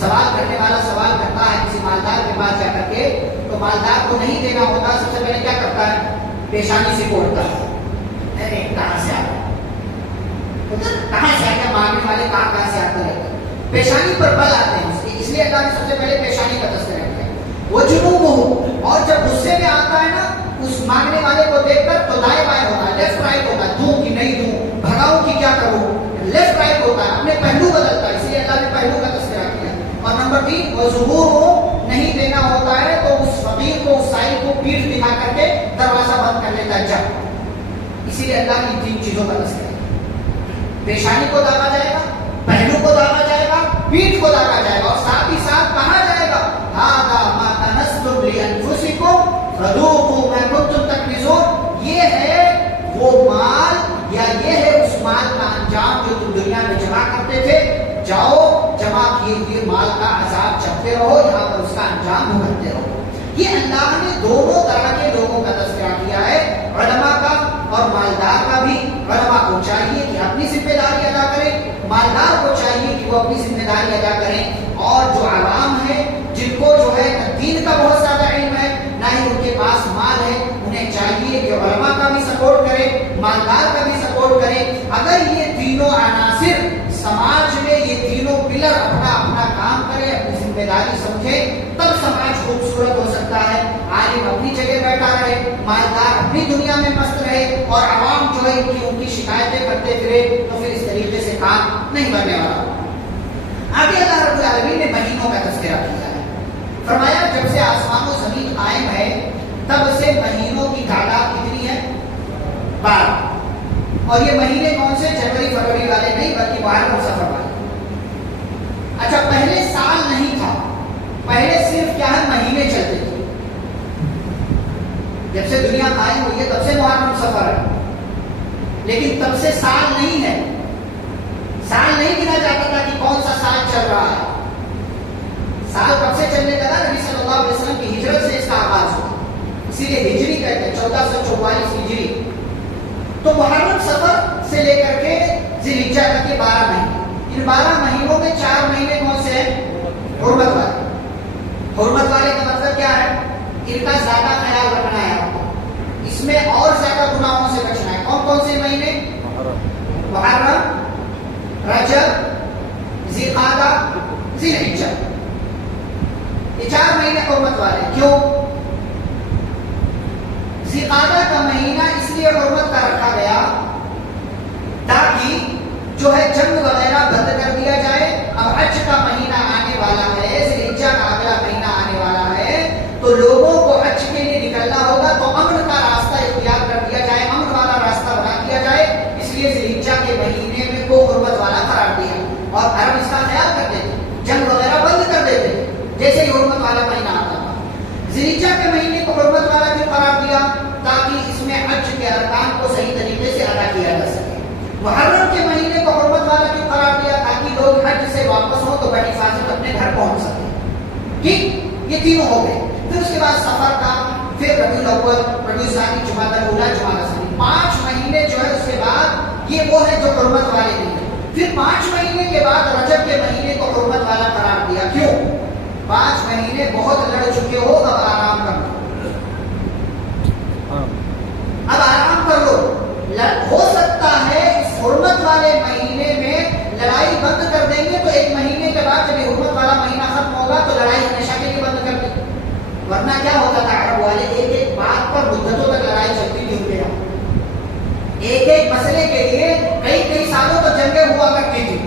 سوال کرنے والا سوال کرتا ہے کسی مالدار کے پاس جا کر کے، تو مالدار کو نہیں دینا ہوتا، سب سے پہلے کیا کرتا ہے؟ پیشانی سے کوڑتا ہے. ارے کہاں سے آ گیا، کہاں سے آ گیا؟ مانگنے والے کہاں سے آتے رہتے ہیں، پیشانی پر بل آتے ہیں. اس لیے اللہ نے سب سے پہلے پیشانی کا تذکرہ کیا. وہ جنوب ہو، اور جب غصے میں آتا ہے نا اس مانگنے والے کو دیکھ کر، تو دائیں بائیں ہوتا ہے، لیفٹ رائٹ ہوتا ہے، دوں کہ نہیں دوں، بھگاؤں کہ کیا کروں، لیفٹ رائٹ ہوتا ہے، اپنے پہلو بدلتا ہے. اس لیے اللہ نے پہلو کا تذکرہ کیا. اور نمبر 3 وہ ظہور ہو، نہیں دینا ہوتا ہے تو اس فقیر کو، اس سائل کو پیٹھ دکھا کر کے دروازہ بند کر لیتا ہے جب. اسی لیے اللہ نے تین چیزوں کا تذکرہ کیا. پیشانی کو داغا جائے گا، پہلو کو داغا جائے گا، پیٹھ کو داغا جائے گا، اور ساتھ ہی ساتھ کہا جائے گا ھذا ما کنزتم لانفسکم فذوقوا ما کنتم تکنزون. یہ ہے وہ مال، یا یہ ہے اس مال کا انجام جو تم دنیا میں جمع کرتے تھے. جاؤ جمع کیے ہوئے مال کا عذاب چکھتے رہو، یہاں پر اس کا انجام بھگتتے رہو. یہ اللہ نے دونوں طرح کے لوگوں کا تذکرہ کیا ہے، علماء کا اور مالدار کا بھی. علماء کو چاہیے کہ اپنی ذمہ داری ادا کریں، مالدار کو چاہیے کہ وہ اپنی ذمہ داری ادا کریں. اور جو عوام ہے، جن کو جو ہے نہ دین کا بہت زیادہ علم ہے نہ ہی ان کے پاس مال ہے، انہیں چاہیے کہ علماء کا بھی سپورٹ کریں، مالدار کا بھی سپورٹ کریں. اگر یہ تینوں عناصر سماج میں، یہ تینوں پلر اپنا اپنا کام کرے، اپنی ذمہ داری سمجھے، تب سماج خوبصورت ہو سکتا ہے. عالم اپنی جگہ بیٹھا رہے، مالدار اپنی دنیا میں مست رہے، اور عوام جو ہے ان کی شکایتیں کرتے پھرے، تو پھر اس طریقے سے کام نہیں بننے والا. آگے اللہ رب العالمین نے مہینوں کا تذکرہ کیا ہے. فرمایا جب سے آسمان و زمین قائم ہے تب سے مہینوں کی تعداد کتنی ہے؟ 12. اور یہ مہینے کون سے؟ جنوری فروری والے نہیں، بلکہ محرم اور صفر والے. اچھا، پہلے سال نہیں تھا، پہلے صرف کیا ہے؟ مہینے چلتے تھے. جب سے دنیا قائم ہوئی ہے تب سے محرم صفر ہے، لیکن تب سے سال نہیں ہے. سال نہیں گنا جاتا تھا کہ کون سا سال چل رہا ہے. سال کب سے چلنے لگا؟ نبی صلی اللہ علیہ وسلم کی ہجرت سے اس کا آغاز ہوا. اسی لیے ہجری کہتے ہیں، 1444 ہجری. تو محرم صفر سے لے کر کے ذی الحجہ تک کے 12 مہینے. ان 12 مہینوں میں 4 مہینے کون سے ہیں؟ حرمت والے. حرمت والے کا مطلب کیا ہے؟ ان کا زیادہ خیال رکھنا ہے آپ کو، اس میں اور زیادہ گناہوں سے بچنا ہے. کون کون سے مہینے؟ محرم، رجب، ذی القعدہ، ذی الحجہ. یہ 4 مہینے حرمت والے. کیوں؟ ذی القعدہ کا مہینہ اس لیے حرمت کا رکھا گیا تاکہ جو ہے جنگ وغیرہ بند کر دیا جائے. اب حج کا مہینہ آنے والا ہے، ذی الحجہ کا اگلا مہینہ آنے والا ہے، تو لوگوں کو حج کے لیے نکلنا ہوگا، تو امن کا راستہ اختیار کر دیا جائے، امن والا راستہ بنا دیا جائے. اس لیے ذی الحجہ کے مہینے میں کو حرمت والا قرار دیا. اور عرب اس کا خیال کرتے تھے، جنگ وغیرہ بند کر دیتے تھے جیسے ہی حرمت والا مہینہ آتا تھا. ذی الحجہ کے مہینے کو حرمت والا کیوں قرار دیا؟ تاکہ اس میں حج کے ارکان کو صحیح طریقے سے ادا کیا جا سکے. محرم کے مہینے کو حرمت والا کیوں قرار دیا؟ تاکہ لوگ حج سے واپس ہوں تو بحفاظت اپنے گھر پہنچ سکیں. ٹھیک، یہ تینوں ہو گئے. پھر اس کے بعد سفر کا، پھر ربیع الاول، ربیع ثانی، جمادی الاولیٰ، جمادی ثانی. 5 مہینے جو ہے اس کے بعد یہ وہ ہے جو حرمت والے نہیں ہے. پھر 5 مہینے کے بعد رجب کے مہینے کو حرمت والا قرار دیا. کیوں؟ 5 مہینے بہت لڑ چکے ہو، اب آرام کر لو، اب آرام کر لو. ہو سکتا ہے اس حرمت والے مہینے میں لڑائی بند کر دیں گے تو 1 مہینے کے بعد جب یہ حرمت والا مہینہ ختم ہوگا تو لڑائی ہمیشہ کے لیے بند کر دیں. ورنہ کیا ہوتا تھا؟ عرب والے ایک بات پر مدتوں تک لڑائی چلتی تھی ان کے یہاں، ایک مسئلے کے لیے کئی سالوں تک جنگیں ہوا کرتی تھی.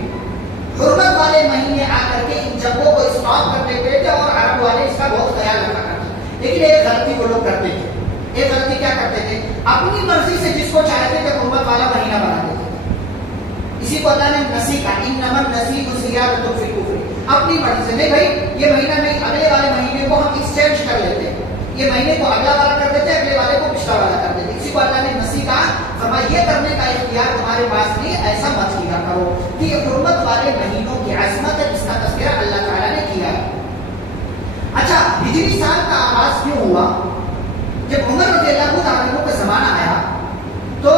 حرمت والے مہینے آ کر کے ان جنگوں کو اسٹاپ کر دیتے تھے، اور عرب والے اس کا بہت خیال رکھا کرتے تھے. لیکن ایک غلطی وہ لوگ کرتے تھے. ایک غلطی کیا کرتے تھے؟ اپنی مرضی سے جس کو چاہتے تھے حرمت والا مہینہ بنا دیتے تھے. اسی کو اللہ نے نسی کا، انما النسیء زیادۃ فی الکفر. اپنی مرضی سے، نہیں بھائی یہ مہینہ نہیں، اگلے والے مہینے کو ہم ایکسچینج کر لیتے ہیں، یہ مہینے کو اگلا والا کر دیتے ہیں، اگلے والے کو پچھلا والا کر دیتے ہیں. کو اللہ نے مسیح کا فرمایا یہ کرنے کا اختیار تمہارے پاس نہیں، ایسا مت کیا کرو. کہ یہ حرمت والے مہینوں کی عظمت ہے جس کا تذکرہ اللہ تعالیٰ نے کیا ہے. اچھا ہجری سال کا آغاز کیوں ہوا؟ جب عمر رضی اللہ عنہ کا زمانہ آیا تو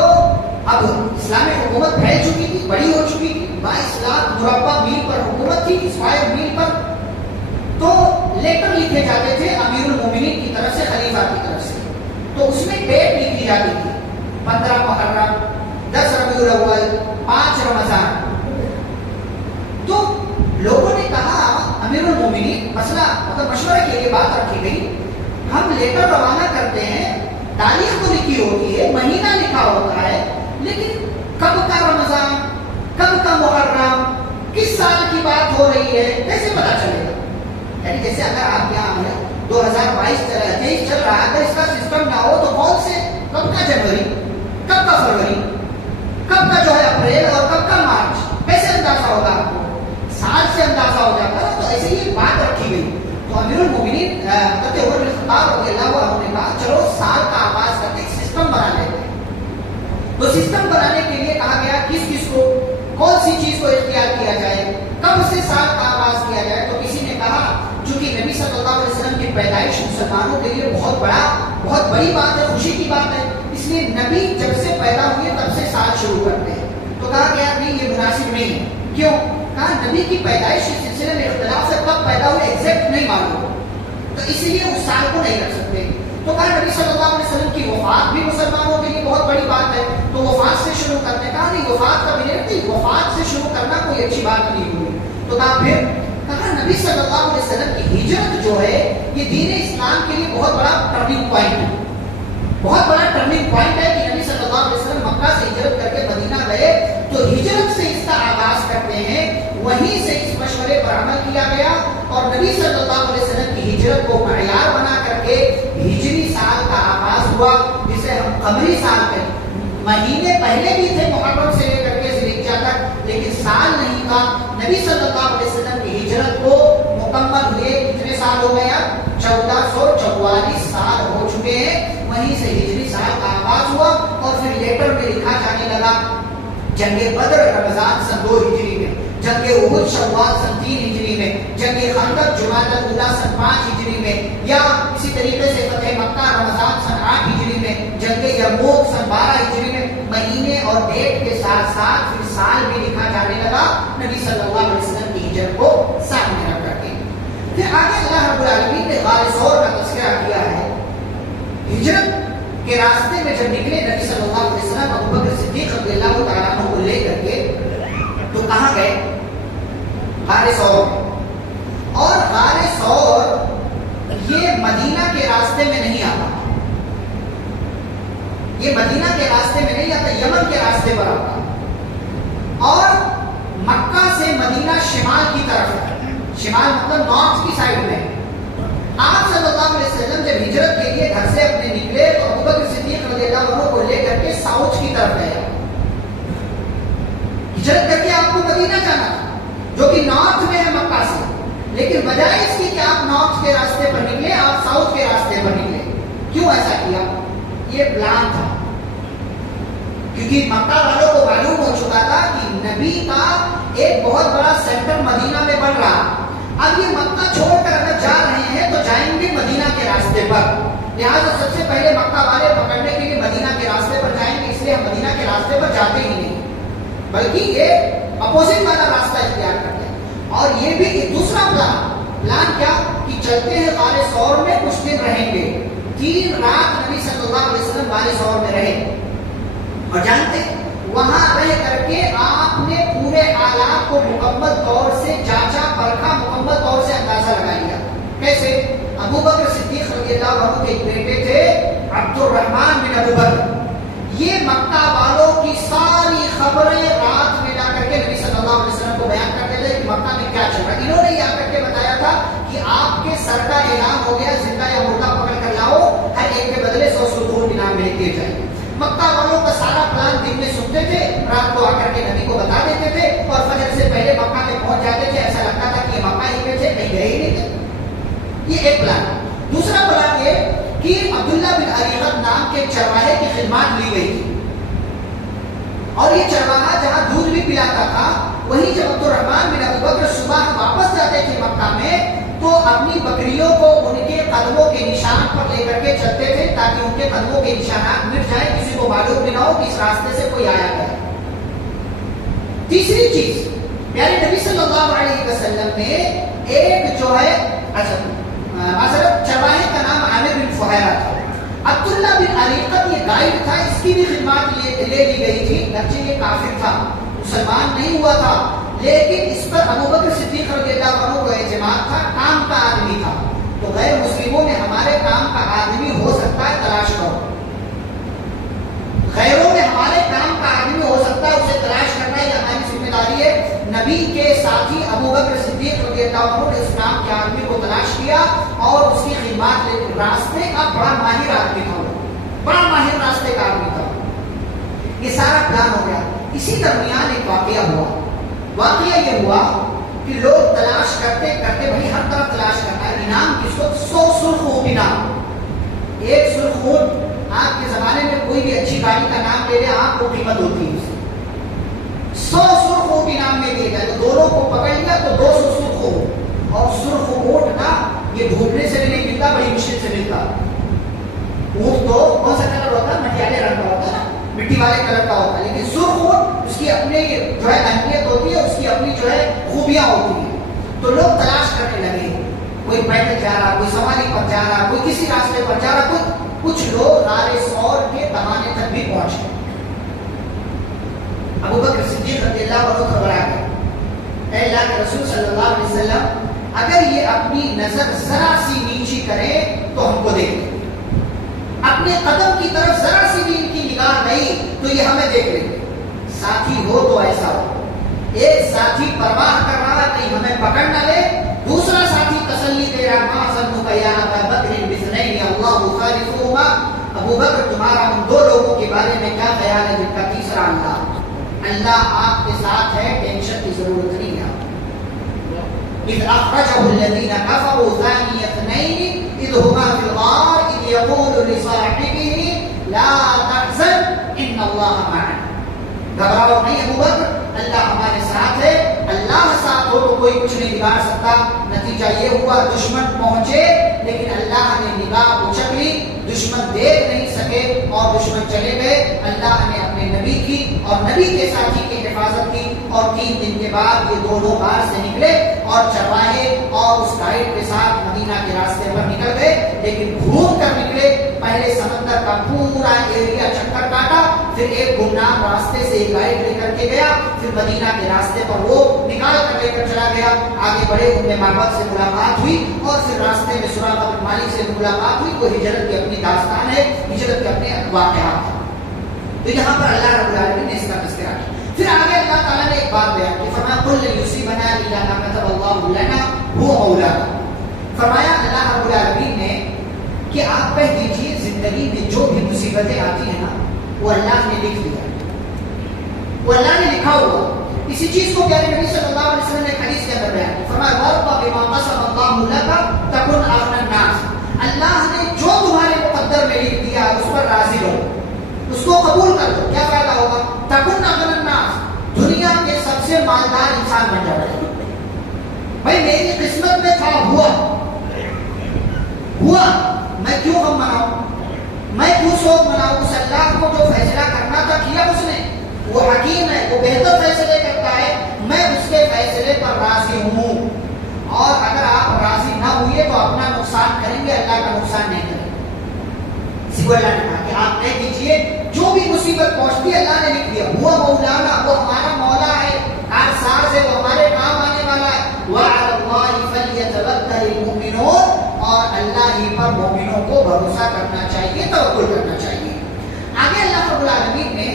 اب اسلامی حکومت پھیل چکی تھی، بڑی ہو چکی تھی، 22 لاکھ مربع میل پر حکومت تھی، اسکوائر میل پر. تو لیٹر لکھے جاتے تھے امیر المومنین کی طرف سے، خلیفہ کی طرف سے. تو اس میں ڈیٹ لکھی جاتی تھی 15 محرم، 10 ربیع الاول، 5 رمضان. تو لوگوں نے کہا امیر المومنین مسئلہ مطلب مشورے کے لیے بات رکھی گئی، ہم لیٹر روانہ کرتے ہیں، تاریخ تو لکھی ہوتی ہے، مہینہ لکھا ہوتا ہے، لیکن کب کا رمضان، کب کا محرم، کس سال کی بات ہو رہی ہے، کیسے پتا چلے گا؟ یعنی جیسے اگر آپ یہاں ہے 2022 چل رہا ہے، اگر اس کا سسٹم نہ ہو تو کون سے کب کا جنوری، کب کا فروری، کب کا جو ہے اپریل اور کب کا مارچ، کیسے اندازہ ہوگا آپ کو؟ سال سے اندازہ ہو جاتا ہے. تو ایسے ہی بات رکھی گئی. تو امیر المومنین حضرت عمر بن الخطاب رضی اللہ عنہ نے کہا چلو سال کا آغاز کر کے ایک سسٹم بنا لیتے ہیں. تو سسٹم بنانے کے لیے کہا گیا کس کس کو کون سی چیز کو اختیار کیا جائے، کب سے سال کا آغاز کیا جائے. تو کسی نے کہا چونکہ نبی صلی اللہ علیہ وسلم کی پیدائش مسلمانوں کے لیے بہت بڑی بات ہے، خوشی کی بات ہے، اس لیے نبی جب سے پیدا ہوئے تب سے سال شروع کرتے ہیں. تو کہا گیا نہیں یہ مناسب نہیں ہے. کیوں؟ کہا نبی کی پیدائش کے سلسلے میں اختلاف سے کب پیدا ہوئے ایگزیکٹ نہیں معلوم، تو اسی لیے اس سال کو نہیں رکھ سکتے. تو کہا نبی صلی اللہ علیہ وسلم کی وفات بھی مسلمانوں کے لیے بہت بڑی بات ہے، تو وفات سے شروع کرنے. کہا نہیں وفات کا بھی نہیں، وفات سے شروع کرنا کوئی اچھی بات نہیں ہوئی. تو کہا پھر کہا نبی صلی اللہ علیہ وسلم کی ہجرت جو ہے یہ دین اسلام کے لیے بہت بڑا ٹرننگ پوائنٹ ہے، بہت بڑا ٹرننگ پوائنٹ ہے کہ نبی صلی اللہ علیہ وسلم مکہ سے ہجرت کر کے مدینہ گئے. تو ہجرت سے اس کا آغاز کرتے ہیں، وہیں سے اس مشورے پر عمل کیا گیا اور نبی صلی اللہ علیہ وسلم کی ہجرت کو معیار بنا کر کے ہجری سال کا آغاز ہوا، جسے ہم قمری سال کہیں. مہینے پہلے بھی تھے محرم سے لے کر کے ذوالحجہ تک، لیکن سال نہیں تھا. نبی صلی اللہ علیہ وسلم کی ہجرت کو مکمل ہوئے کتنے سال ہو گئے؟ 1444 سال ہو چکے ہیں. وہیں سے ہجری سال کا آغاز ہوا اور پھر لیٹر میں لکھا جانے لگا جنگ بدر رمضان سن 2 ہجری میں، جنگ احد شوال سن 3 ہجری میں، جنگ خندق جمادی الاولیٰ سن 5 ہجری میں، یا اسی طریقے سے فتح مکہ رمضان سن 8 ہجری میں، جنگ یرموک سن 12 ہجری میں. مہینے اور ڈیٹ کے ساتھ ساتھ پھر سال بھی لکھا جانے لگا نبی صلی اللہ علیہ وسلم کی ہجرت کو سامنے رکھ کر کے. پھر آگے اللہ رب العالمین نے غار ثور کا تذکرہ کیا ہے. ہجرت کے راستے میں جب نکلے نبی صلی اللہ علیہ وسلم ابوبکر صدیق رضی اللہ تعالیٰ عنہ کو لے کر کے، تو کہاں گئے؟ غار ثور. اور غار ثور یہ مدینہ کے راستے میں نہیں آتا، یہ مدینہ کے راستے میں نہیں آتا، یمن کے راستے پر آتا. اور مکہ سے مدینہ شمال کی طرف ہے، شمال مطلب نارتھ کی سائڈ میں. آپ صلی اللہ علیہ وسلم جب ہجرت کے لیے گھر سے اپنے نکلے تو ابوبکر صدیق رضی اللہ عنہ کو لے کر کے ساؤتھ کی طرف گئے. ہجرت کر کے آپ کو مدینہ جانا تھا جو کہ نارتھ میں ہے مکہ سے، لیکن بجائے اس کی کہ آپ نارتھ کے راستے پر نکلے آپ ساؤتھ کے راستے پر نکلے. کیوں ایسا کیا؟ یہ پلان تھا، کیونکہ مکہ والوں کو معلوم ہو چکا تھا کہ نبی کا ایک بہت بڑا سینٹر مدینہ میں بن رہا. اب یہ مکہ چھوڑ کر اگر جا رہے ہیں تو جائیں گے مدینہ کے راستے پر، لہٰذا سب سے پہلے مکہ والے پکڑنے کے لیے مدینہ کے راستے پر جائیں گے، اس لیے ہم مدینہ کے راستے پر جاتے ہی نہیں بلکہ یہ اپوزٹ والا راستہ اختیار کرتے ہیں. اور یہ بھی ایک دوسرا پلان کیا کہ چلتے ہیں غار ثور میں کچھ دن رہیں گے. 3 رات نبی صلی اللہ علیہ وسلم غار ثور میں رہے اور جانتے وہاں رہ کر کے آپ نے پورے حالات کو مکمل طور سے جانچا پرکھا، مکمل طور سے اندازہ لگا لیا. کیسے؟ ابوبکر صدیق رضی اللہ عنہ کے ایک بیٹے تھے عبد الرحمن بن ابوبکر، یہ مکہ والوں کی ساری خبریں رات میں جا کر کے نبی صلی اللہ علیہ وسلم کو بیان کرتے تھے کہ مکہ میں کیا چل رہا ہے. انہوں نے یہ آ کر کے بتایا تھا کہ آپ کے سر کا اعلان ہو گیا، زندہ یا مردہ پکڑ کر لاؤ، ہر ایک کے بدلے 100 ستون انعام بھیج دیے جائیں. مکہ والوں کا سارا پلان دن میں سنتے تھے، رات کو آ کر کے نبی کو بتا دیتے تھے اور فجر سے پہلے مکہ میں پہنچ جاتے تھے. ایسا لگتا تھا کہ یہ مکہ ہی میں تھے، کہیں گئے ہی نہیں تھے. یہ ایک پلان. دوسرا پلان یہ کہ عبداللہ بن عریقط نام کے چرواہے کی خدمات لی گئی تھی، اور یہ چرواہا جہاں دودھ بھی پلاتا تھا، وہیں جب عبد الرحمن بن ابو بکر صبح واپس جاتے تھے مکہ میں تو اپنی بکریوں کو ان کے قدموں کے نشان پر لے کر کے چلتے تھے تاکہ ان کے قدموں کے نشانات مٹ جائیں، کسی کو معلوم بھی نہ ہو کہ اس راستے سے کوئی آیا گیا۔ تیسری چیز، پیارے نبی صلی اللہ علیہ وسلم نے ایک جو ہے حضرت چرواہے کا نام عامر بن فہیرہ تھا، عبداللہ بن عریقط یہ گائیڈ تھا، اس کی بھی خدمات لے لی گئی تھی، گرچہ یہ کافر تھا، مسلمان نہیں ہوا تھا، لیکن اس پر ابو بکر صدیق رضی اللہ عنہ کو اعتماد تھا، کام کا آدمی تھا۔ تو غیر مسلموں میں ہمارے کام کا آدمی ہو سکتا ہے، تلاش کرو، غیروں میں ہمارے کام کا آدمی ہو سکتا ہے، اسے تلاش کرنا یہ ہماری ذمہ داری ہے۔ نبی کے ساتھی ابو بکر صدیق رضی اللہ عنہ نے اس نام کے آدمی کو تلاش کیا اور اس کی خدمات لے، راستے کا بڑا ماہر آدمی تھا، بڑا ماہر راستے کا آدمی تھا۔ یہ سارا پلان ہو گیا، اسی درمیان ایک واقعہ ہوا۔ واقعہ یہ ہوا کہ لوگ تلاش کرتے کرتے، بھائی ہر طرف تلاش کرنا ہے، انعام کس کو؟ 100 سرخ اونٹ انعام۔ ایک سرخ اونٹ آپ کے زمانے میں کوئی بھی اچھی گاڑی کا نام لے لے، آپ کو قیمت ہوتی ہے، 100 سرخ اونٹ انعام میں دیے گئے، تو دونوں کو پکڑ لیا تو 200 سرخ اونٹ۔ اور سرخ اونٹ نا یہ ڈھونڈنے سے بھی نہیں ملتا، بڑی مشکل سے ملتا۔ اونٹ تو کون سا کلر ہوتا ہے؟ مٹیالے رنگ کا ہوتا ہے نا، مٹی والے کلر کا ہوتا ہے، لیکن سرخ اونٹ اس کی اپنی جو ہے اہمیت ہوتی ہے، اس کی اپنی جو ہے خوبیاں ہوتی ہیں۔ تو لوگ تلاش کرنے لگے، کوئی پیدل جا رہا، کوئی سواری پر جا رہا، کوئی کسی راستے پر جا رہا، کچھ لوگ غار ثور کے دہانے تک بھی پہنچ گئے۔ ابو بکر صدیق رضی اللہ عنہ گھبرا گئے، اے اللہ کے رسول صلی اللہ علیہ وسلم، اگر یہ اپنی نظر ذرا سی نیچی کرے تو ہم کو دیکھ لیں، اپنے قدم کی طرف ذرا سی بھی ان کی نگاہ نہیں تو یہ ہمیں دیکھ لیں گے۔ ساتھی ہو تو ایسا ہو، ایک ساتھی پرواہ کر رہا کہیں ہمیں پکڑ نہ لے، دوسرا ساتھی تسلی دے رہا، ما ظنک یا ابا بکر باثنین اللہ ثالثہما، ابو بکر تمہارا ان دو لوگوں کے بارے میں کیا خیال ہے جن کا تیسرا اللہ آپ کے ساتھ ہے، ٹینشن کی ضرورت نہیں ہے۔ اذ اخرجہ الذین کفروا ثانی اثنین اذ ہما فی الغار اذ یقول لصاحبہ لا تحزن ان اللہ معنا، گھبراؤ نہیں ابو بکر، اللہ ہمارے ساتھ ہے، اللہ ساتھ ہو تو کوئی کچھ نہیں بگاڑ سکتا۔ نتیجہ یہ ہوا دشمن پہنچے لیکن اللہ نے نگاہ اچک لی، دشمن دیکھ نہیں سکے اور دشمن چلے گئے۔ اللہ نے اپنے نبی کی اور نبی کے ساتھی کی حفاظت کی، اور 3 دن کے بعد یہ دونوں غار سے نکلے اور چرواہے اور اس گائیڈ کے ساتھ مدینہ کے راستے پر نکل گئے، لیکن گھوم کر نکلے۔ پہلے سمندر کا پورا ایریا چکر کاٹا، پھر ایک گمنام راستے سے ایک گائیڈ لے کر کے گیا، پھر مدینہ کے راستے پر وہ نکال کر لے کر چلا گیا۔ آگے بڑے ام معبد سے ملاقات ہوئی اور پھر راستے میں سراقہ بن مالک سے ملاقات ہوئی۔ وہ ہجرت کی اپنی داستان ہے، ہجرت کے اپنے واقعات ہیں۔ تو یہاں پر اللہ رب العالمین نے اس کا تذکرہ کیا۔ پھر آگے اللہ تعالیٰ نے ایک بات بیان کی، فرمایا قل لن یصیبنا الا ما كتب الله لنا هو مولانا، فرمایا اللہ رب العالمین نے کہ آپ کہہ دیجیے زندگی میں جو بھی مصیبتیں آتی ہیں نا وہ اللہ نے لکھ دیا، وہ اللہ نے لکھا ہوا۔ اسی چیز کو پیارے نبی صلی اللہ علیہ وسلم نے حدیث کے اندر بیان کیا، فرمایا وَارْضَ بِمَا قَسَمَ اللَّهُ لَكَ تَكُنْ أَغْنَى النَّاسِ، اللہ نے جو تمہارے مقدر میں لکھ دیا اس پر راضی رہو، اس کو قبول کر دو، کیا فائدہ ہوگا؟ تَكُنْ أَغْنَى النَّاسِ، دنیا کے سب سے مالدار انسان بن جاؤ گے۔ بھائی میری قسمت میں تھا، ہوا، میں کیوں غم مناؤں، میں کیوں شوق مناؤں؟ اس اللہ کو جو فیصلہ کرنا تھا کیا اس نے، وہ حکیم ہے، وہ بہتر فیصلے کرتا ہے، میں اس کے فیصلے پر راضی ہوں۔ اور اگر آپ راضی نہ ہوئے تو اپنا نقصان کریں گے، اللہ کا نقصان نہیں کریں گے۔ اسی کو اللہ نے کہا کہ آپ کہہ دیجیے جو بھی مصیبت پہنچتی ہے اللہ نے لکھ دیا، ہوا مولانا، وہ ہمارا مولا ہے، کارساز ہے، وہ ہمارے کام آنے والا ہے۔ وَعَلَى اللَّهِ فَلْيَتَوَكَّلِ الْمُؤْمِنُونَ، اور اللہ ہی پر مومنوں کو بھروسہ کرنا چاہیے، توکل کرنا چاہیے۔ آگے اللہ رب العالمین نے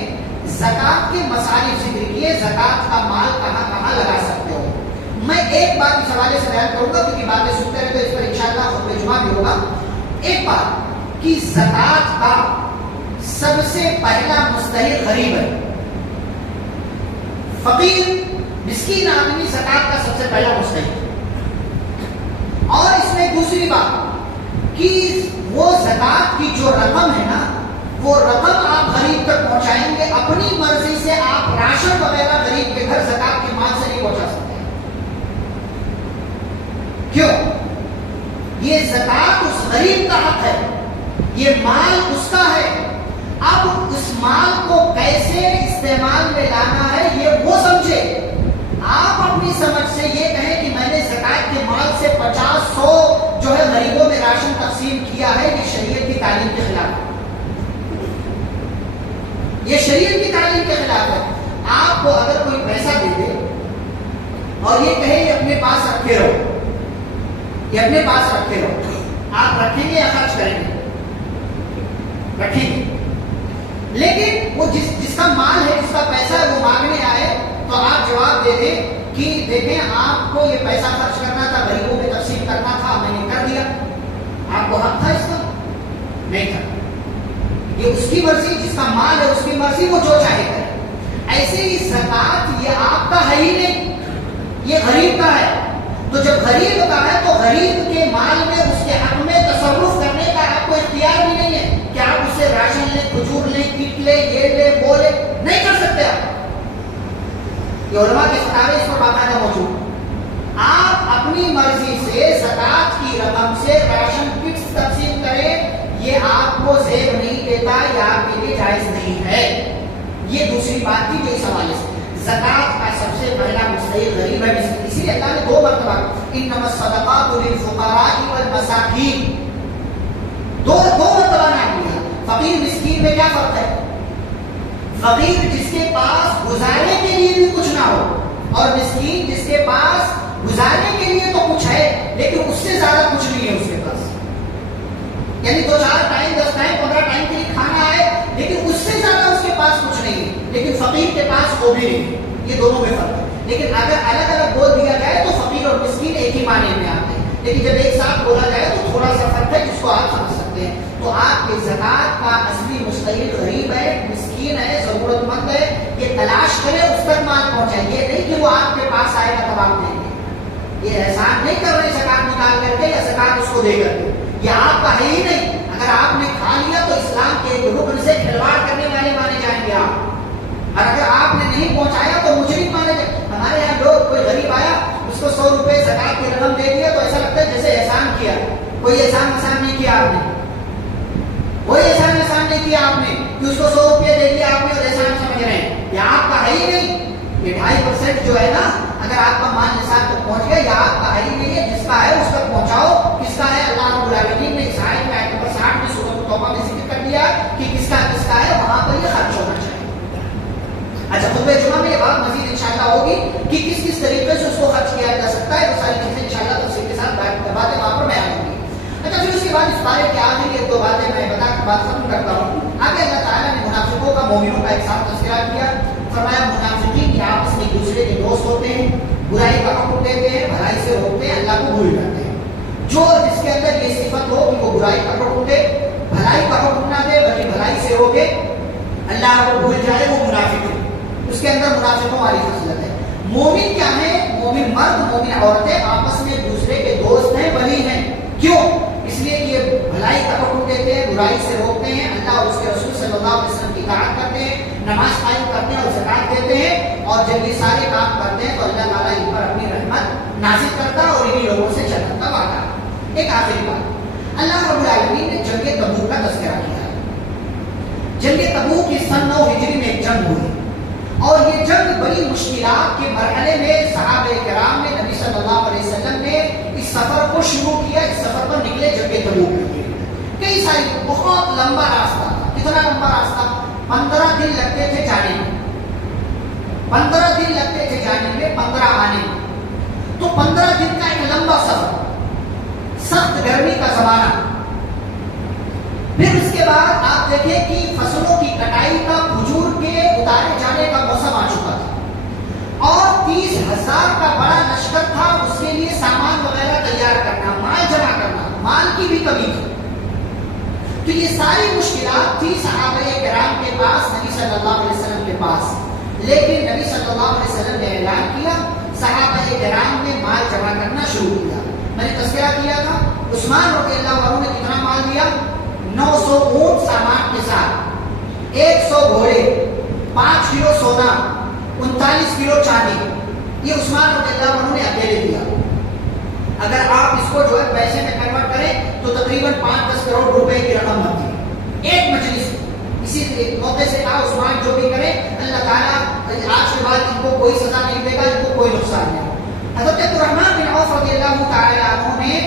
زکوٰۃ کے مصارف ذکر کیے، زکوٰۃ کا مال کہاں کہاں لگا سکتے ہو۔ میں ایک بات اس حوالے سے بیان کروں گا کیونکہ باتیں سنتے رہے تو اس پر انشاءاللہ خطبہ جمعہ بھی ہوگا۔ ایک بات کہ زکوٰۃ کا سب سے پہلا مستحق غریب ہے، فقیر مسکین آدمی زکوٰۃ کا سب سے پہلا مستحق۔ اور اس میں دوسری بات کہ وہ زکات کی جو رقم ہے نا، وہ رقم آپ غریب تک پہنچائیں گے، اپنی مرضی سے آپ راشن وغیرہ غریب کے گھر زکات کے مال سے نہیں پہنچا سکتے۔ کیوں؟ یہ زکات اس غریب کا حق ہے، یہ مال اس کا ہے۔ اب اس مال کو کیسے استعمال میں لانا ہے یہ وہ سمجھے۔ آپ اپنی سمجھ سے یہ کہیں کہ میں نے زکات کے مال سے 50-100 جو ہے غریبوں میں راشن تقسیم کیا ہے، یہ شریعت کی تعلیم کے خلاف ہے، یہ شریعت کی تعلیم کے خلاف ہے۔ آپ کو اگر کوئی پیسہ دے دے اور یہ کہے یہ اپنے پاس رکھے رہو، یہ اپنے پاس رکھے رہو، آپ رکھیں گے یا خرچ کریں گے؟ رکھیں گے۔ لیکن وہ جس کا مال ہے، جس کا پیسہ ہے، وہ مانگنے آئے تو آپ جواب دے دیں کہ دیکھیں آپ کو یہ پیسہ خرچ کرنا تھا، غریبوں میں تقسیم کرنا تھا، میں نے کر دیا۔ آپ کو حق تھا اس کا؟ نہیں تھا۔ یہ اس کی مرضی، جس کا مال ہے اس کی مرضی، وہ جو چاہے کرے۔ ایسے ہی زکات یہ آپ کا ہے ہی نہیں، یہ غریب کا ہے۔ تو جب غریب کا ہے تو غریب کے مال میں اس کے حق میں تصرف کرنے کا آپ کو اختیار بھی نہیں ہے کہ آپ اس سے راشن لیں، کھجور لیں، کیٹ لیں، یہ لیں، وہ لیں، نہیں کر سکتے آپ۔ یہ علماء کے فتاوی اس پر باقاعدہ موجود۔ آپ اپنی مرضی سے زکات کی رقم سے راشن کٹس تقسیم کریں، یہ آپ کو زیب نہیں دیتا، یہ آپ کے لیے جائز نہیں ہے۔ یہ دوسری بات تھی جو اس حوالے سے زکات کا سب سے پہلا مستحق غریب ہے، اسی لیے اللہ نے 2 مرتبہ انما الصدقات للفقراء والمساکین، دو مرتبہ نام لیا۔ فقیر مسکین میں کیا فرق ہے؟ فقیر جس کے پاس گزارنے کے لیے بھی کچھ نہ ہو، اور مسکین جس کے پاس گزارنے کے لیے تو کچھ ہے لیکن اس سے زیادہ کچھ نہیں ہے اس کے پاس، یعنی 2-4 ٹائم 10 ٹائم 15 ٹائم کے لیے کھانا ہے لیکن اس سے زیادہ اس کے پاس کچھ نہیں ہے، لیکن فقیر کے پاس وہ بھی نہیں ہے۔ یہ دونوں میں فرق ہے۔ لیکن اگر الگ الگ بول دیا جائے تو فقیر اور مسکین ایک ہی معنی میں آتے ہیں، لیکن جب ایک ساتھ بولا جائے تو تھوڑا سا فرق ہے جس کو آپ سمجھ سکتے ہیں۔ تو آپ کے زکات کا اصلی مستحق غریب ہے، مسکین ہے، ضرورت مند ہے، یہ تلاش کرے، اس تک مال پہنچائے۔ یہ نہیں کہ وہ آپ کے پاس آئے گا تب آپ دیں گے، یہ احسان نہیں کر رہے زکات نکال کر کے یا زکات اس کو دے کر کے، یہ آپ کا ہے ہی نہیں۔ اگر آپ نے کھا لیا تو اسلام کے ایک رکن سے کھلواڑ کرنے والے مانے جائیں گے آپ، اور اگر آپ نے نہیں پہنچایا تو مجرم مانے جائیں۔ ہمارے یہاں لوگ، کوئی غریب آیا اس کو 100 روپے زکات کی رقم دے دیا تو ایسا لگتا ہے جیسے احسان کیا، کوئی احسان نہیں کیا آپ نے، کوئی احسان نہیں کیا آپ نے کہ اس کو 100 روپے دے دیا آپ نے اور احسان سمجھ رہے ہیں، یہ آپ کا ہے ہی نہیں۔ یہ 2.5% جو ہے نا، اگر آپ کا مال نصاب تک پہنچ گیا، یہ آپ کا ہے ہی نہیں ہے، جس کا ہے اس تک پہنچاؤ۔ کس کا ہے؟ اللہ رب العالمین نے اس آیت میں آیت نمبر 60 میں سورۃ التوبہ میں ذکر کر دیا کہ کس کا ہے، وہاں پر یہ خرچ ہونا چاہیے۔ اچھا، خطبہ جمعہ میں یہ بات مزید انشاءاللہ ہوگی کہ کس طریقے سے اس کو خرچ کیا جا سکتا ہے، وہ ساری چیزیں انشاءاللہ تفصیل کے ساتھ باتیں وہاں پر بیان ہوں گی۔ اچھا، پھر اس کے بعد اس بارے کے آخر 1-2 باتیں میں بتا کر بات ختم کرتا ہوں۔ آگے اللہ تعالیٰ نے منافقوں کا، مومنوں کا ایک ساتھ تذکرہ کیا۔ فرمایا منافقین یہ آپس میں ایک دوسرے کے دوست ہوتے ہیں، برائی کا حکم دیتے ہیں، بھلائی سے روکتے ہیں، اللہ کو بھول جاتے ہیں۔ جو جس کے اندر یہ صفت ہو کہ وہ برائی کا حکم دے، بھلائی کا حکم نہ دے بلکہ بھلائی سے روکے، اللہ کو بھول جائے، وہ منافق ہے، اس کے اندر منافقوں والی خصلت ہے۔ مومن کیا ہے؟ مومن مرد، مومن عورتیں آپس میں ایک دوسرے کے دوست ہیں، ولی ہیں۔ کیوں؟ اس لیے کہ یہ بھلائی کا حکم دیتے ہیں، برائی سے روکتے ہیں، اللہ اور اس کے رسول صلی اللہ علیہ وسلم کی اطاعت کرتے ہیں، نماز قائم کرتے ہیں اور زکات دیتے ہیں، اور جب یہ سارے کام کرتے ہیں تو اللہ تعالیٰ ان پر اپنی رحمت نازل کرتا ہے اور انہی لوگوں سے جنت کا وعدہ ہے۔ ایک آخری بات، اللہ رب العالمین نے جنگ تبوک کا تذکرہ کیا ہے۔ جنگ تبوک کی سن 9 ہجری میں ایک جنگ ہوئی، اور یہ جنگ بڑی مشکلات کے مرحلے میں صحابہ کرام نے، نبی صلی اللہ علیہ وسلم نے اس سفر کو شروع کیا، اس سفر پر نکلے جنگ تبوک کے لیے۔ کئی ساری، بہت لمبا راستہ تھا۔ کتنا لمبا راستہ؟ 15 دن لگتے تھے جانے میں، 15 دن لگتے تھے جانے میں، 15 آنے میں۔ تو 15 دن کا ایک لمبا سفر، سخت گرمی کا زمانہ۔ پھر اس کے بعد آپ دیکھیں کہ فصلوں کی کٹائی کا، کھجور کے اتارے جانے کا موسم آ چکا تھا، اور 30,000 کا بڑا لشکر تھا، اس کے لیے سامان وغیرہ تیار کرنا، مال جمع کرنا، مال کی بھی کمی تھی۔ تو یہ ساری مشکلات تھی صحابہ کرام کے پاس، نبی صلی اللہ علیہ وسلم کے پاس، لیکن نبی صلی اللہ علیہ وسلم نے اعلان کیا، صحابہ کرام نے مال جمع کرنا شروع کیا۔ میں نے تذکرہ کیا تھا عثمان رضی اللہ عنہ نے کتنا مال دیا؟ 900 اونٹ سامان کے ساتھ، 100 گھوڑے، 5 کلو سونا، 39 کلو چاندی، یہ عثمان رضی اللہ عنہ نے اکیلے دیا۔ اگر آپ اس کو جو ہے پیسے میں کنورٹ کریں تو تقریباً 5-10 کروڑ روپے کی رقم بنتی ہے ایک مجلس۔ اسی موقع سے کہا عثمان جو بھی کرے اللہ تعالیٰ آج کے بعد ان کو کوئی سزا نہیں دے گا، ان کو کوئی نقصان نہیں۔ حضرت عبدالرحمن بن عوف رضی اللہ تعالی عنہ نے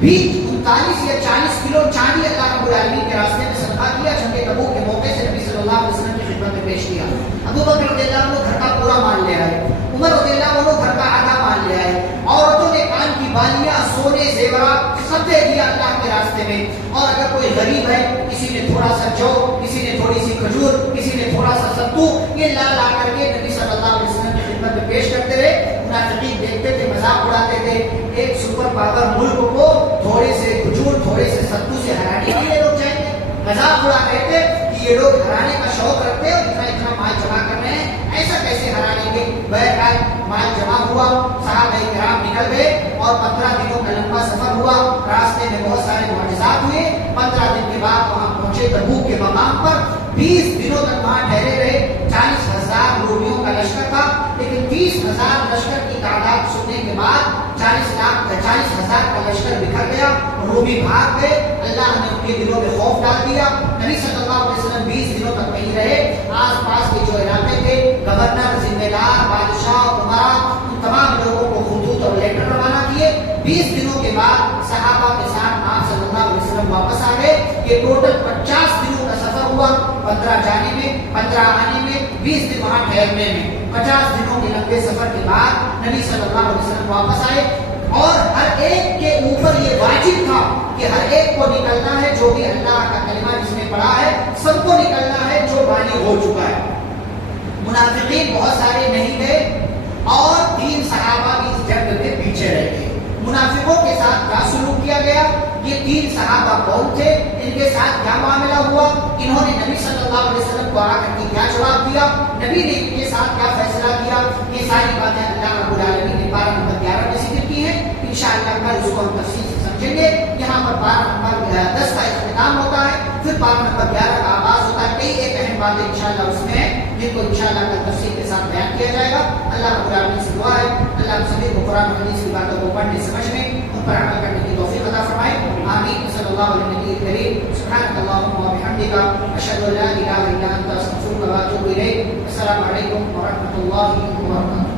بھی 39 یا 40 کلو چاندی اللہ رب العالمین کے راستے میں صدقہ کیا، جنگ تبوک کے موقع سے نبی صلی اللہ علیہ وسلم کی خدمت میں پیش کیا۔ ابو بکر رضی اللہ عنہ گھر کا پورا مال لے آئے، عمر رضی اللہ عنہ گھر کا آدھا مال لے آئے، عورتوں نے کان کی بالیاں، سونے، زیورات سب دے دیا اللہ کے راستے میں۔ اور اگر کوئی غریب ہے، کسی نے تھوڑا سا جو، کسی نے تھوڑی سی کھجور، کسی نے تھوڑا سا ستو، یہ لا لا کر کے نبی صلی اللہ علیہ وسلم کی خدمت میں پیش کرتے رہے۔ منافقین دیکھتے تھے، مذاق اڑاتے تھے، ایک سپر پاور ملک کو تھوڑے سے کھجور، تھوڑے سے ستو سے ہرانے کے لیے لوگ جائیں گے۔ مذاق اڑا رہے تھے کہ یہ لوگ ہرانے کا شوق رکھتے ہیں اور اتنا اتنا مال جمع کر رہے ہیں، ایسا کیسے ہرائیں گے؟ بہرحال مال جمع ہوا، صحابہ کرام نکل گئے اور 15 دنوں کا لمبا سفر ہوا، راستے میں بہت سارے معجزات ہوئے۔ 15 دن کے بعد وہاں پہنچے تبوک کے مقام پر، 20 دنوں تک وہاں ٹھہرے رہے۔ 40,000 رومیوں کا لشکر تھا، لیکن 30,000 لشکر کی تعداد سننے کے بعد 40,000 کا لشکر بکھر گیا، رومی بھاگ گئے۔ اللہ نے ان کے دلوں میں خوف ڈال دیا۔ نبی صلی اللہ علیہ وسلم 20 دنوں تک کہیں رہے۔ آس پاس کے جو علاقے تھے، گورنر، ذمہ دار، بادشاہ، عمرا، ان تمام لوگوں کو خطوط اور لیٹر روانہ کیے۔ 20 دنوں کے بعد صحابہ کے ساتھ آپ صلی اللہ علیہ وسلم واپس آ گئے۔ یہ ٹوٹل 50 دنوں کا سفر ہوا، 15 جانے میں، 15 آنے میں، 20 دن وہاں ٹھہرنے میں۔ 50 دنوں کے لمبے سفر کے بعد نبی صلی اللہ علیہ وسلم واپس آئے، اور ہر ایک کے اوپر یہ واجب تھا کہ ہر ایک کو نکلنا ہے، جو بھی اللہ کا کلمہ جس نے پڑھا ہے سب کو نکلنا ہے جو بالغ ہو چکا ہے۔ منافقین بہت سارے نہیں گئے اور 3 صحابہ بھی اس جنگ میں پیچھے رہ گئے۔ منافقوں کے ساتھ کیا سلوک کیا گیا؟ یہ 3 صحابہ کون تھے؟ ان کے ساتھ کیا معاملہ ہوا؟ انہوں نے نبی صلی اللہ علیہ وسلم کو آ کر کے کیا جواب دیا؟ نبی نے ان کے ساتھ کیا فیصلہ کیا؟ یہ ساری باتیں اللہ رب العالمین نے پارہ نمبر 11 میں ذکر کی ہیں۔ انشاءاللہ کل اس کو ہم تفصیل سے سمجھیں گے۔ یہاں پر پارہ نمبر 10 کا اختتام ہوتا ہے، پھر پارہ نمبر 11 کا آغاز ہوتا ہے۔ کئی ایک اہم باتیں انشاءاللہ اس میں ہیں جن کو انشاءاللہ کل تفصیل کے ساتھ بیان کیا جائے گا۔ اللہ رب العالمین سے دعا ہے اللہ ہم سبھی کو قرآن و حدیث کی باتوں کو پڑھنے، سمجھنے، ان پر عمل کرنے کی توفیق عطا فرمائے۔ آمین۔ صلی اللہ علیہ نبی کریم۔ سبحانک اللہم و بحمدک، اشہد ان لا الہ الا انت، استغفرک و اتوب الیک۔ السلام علیکم ورحمۃ اللہ وبرکاتہ۔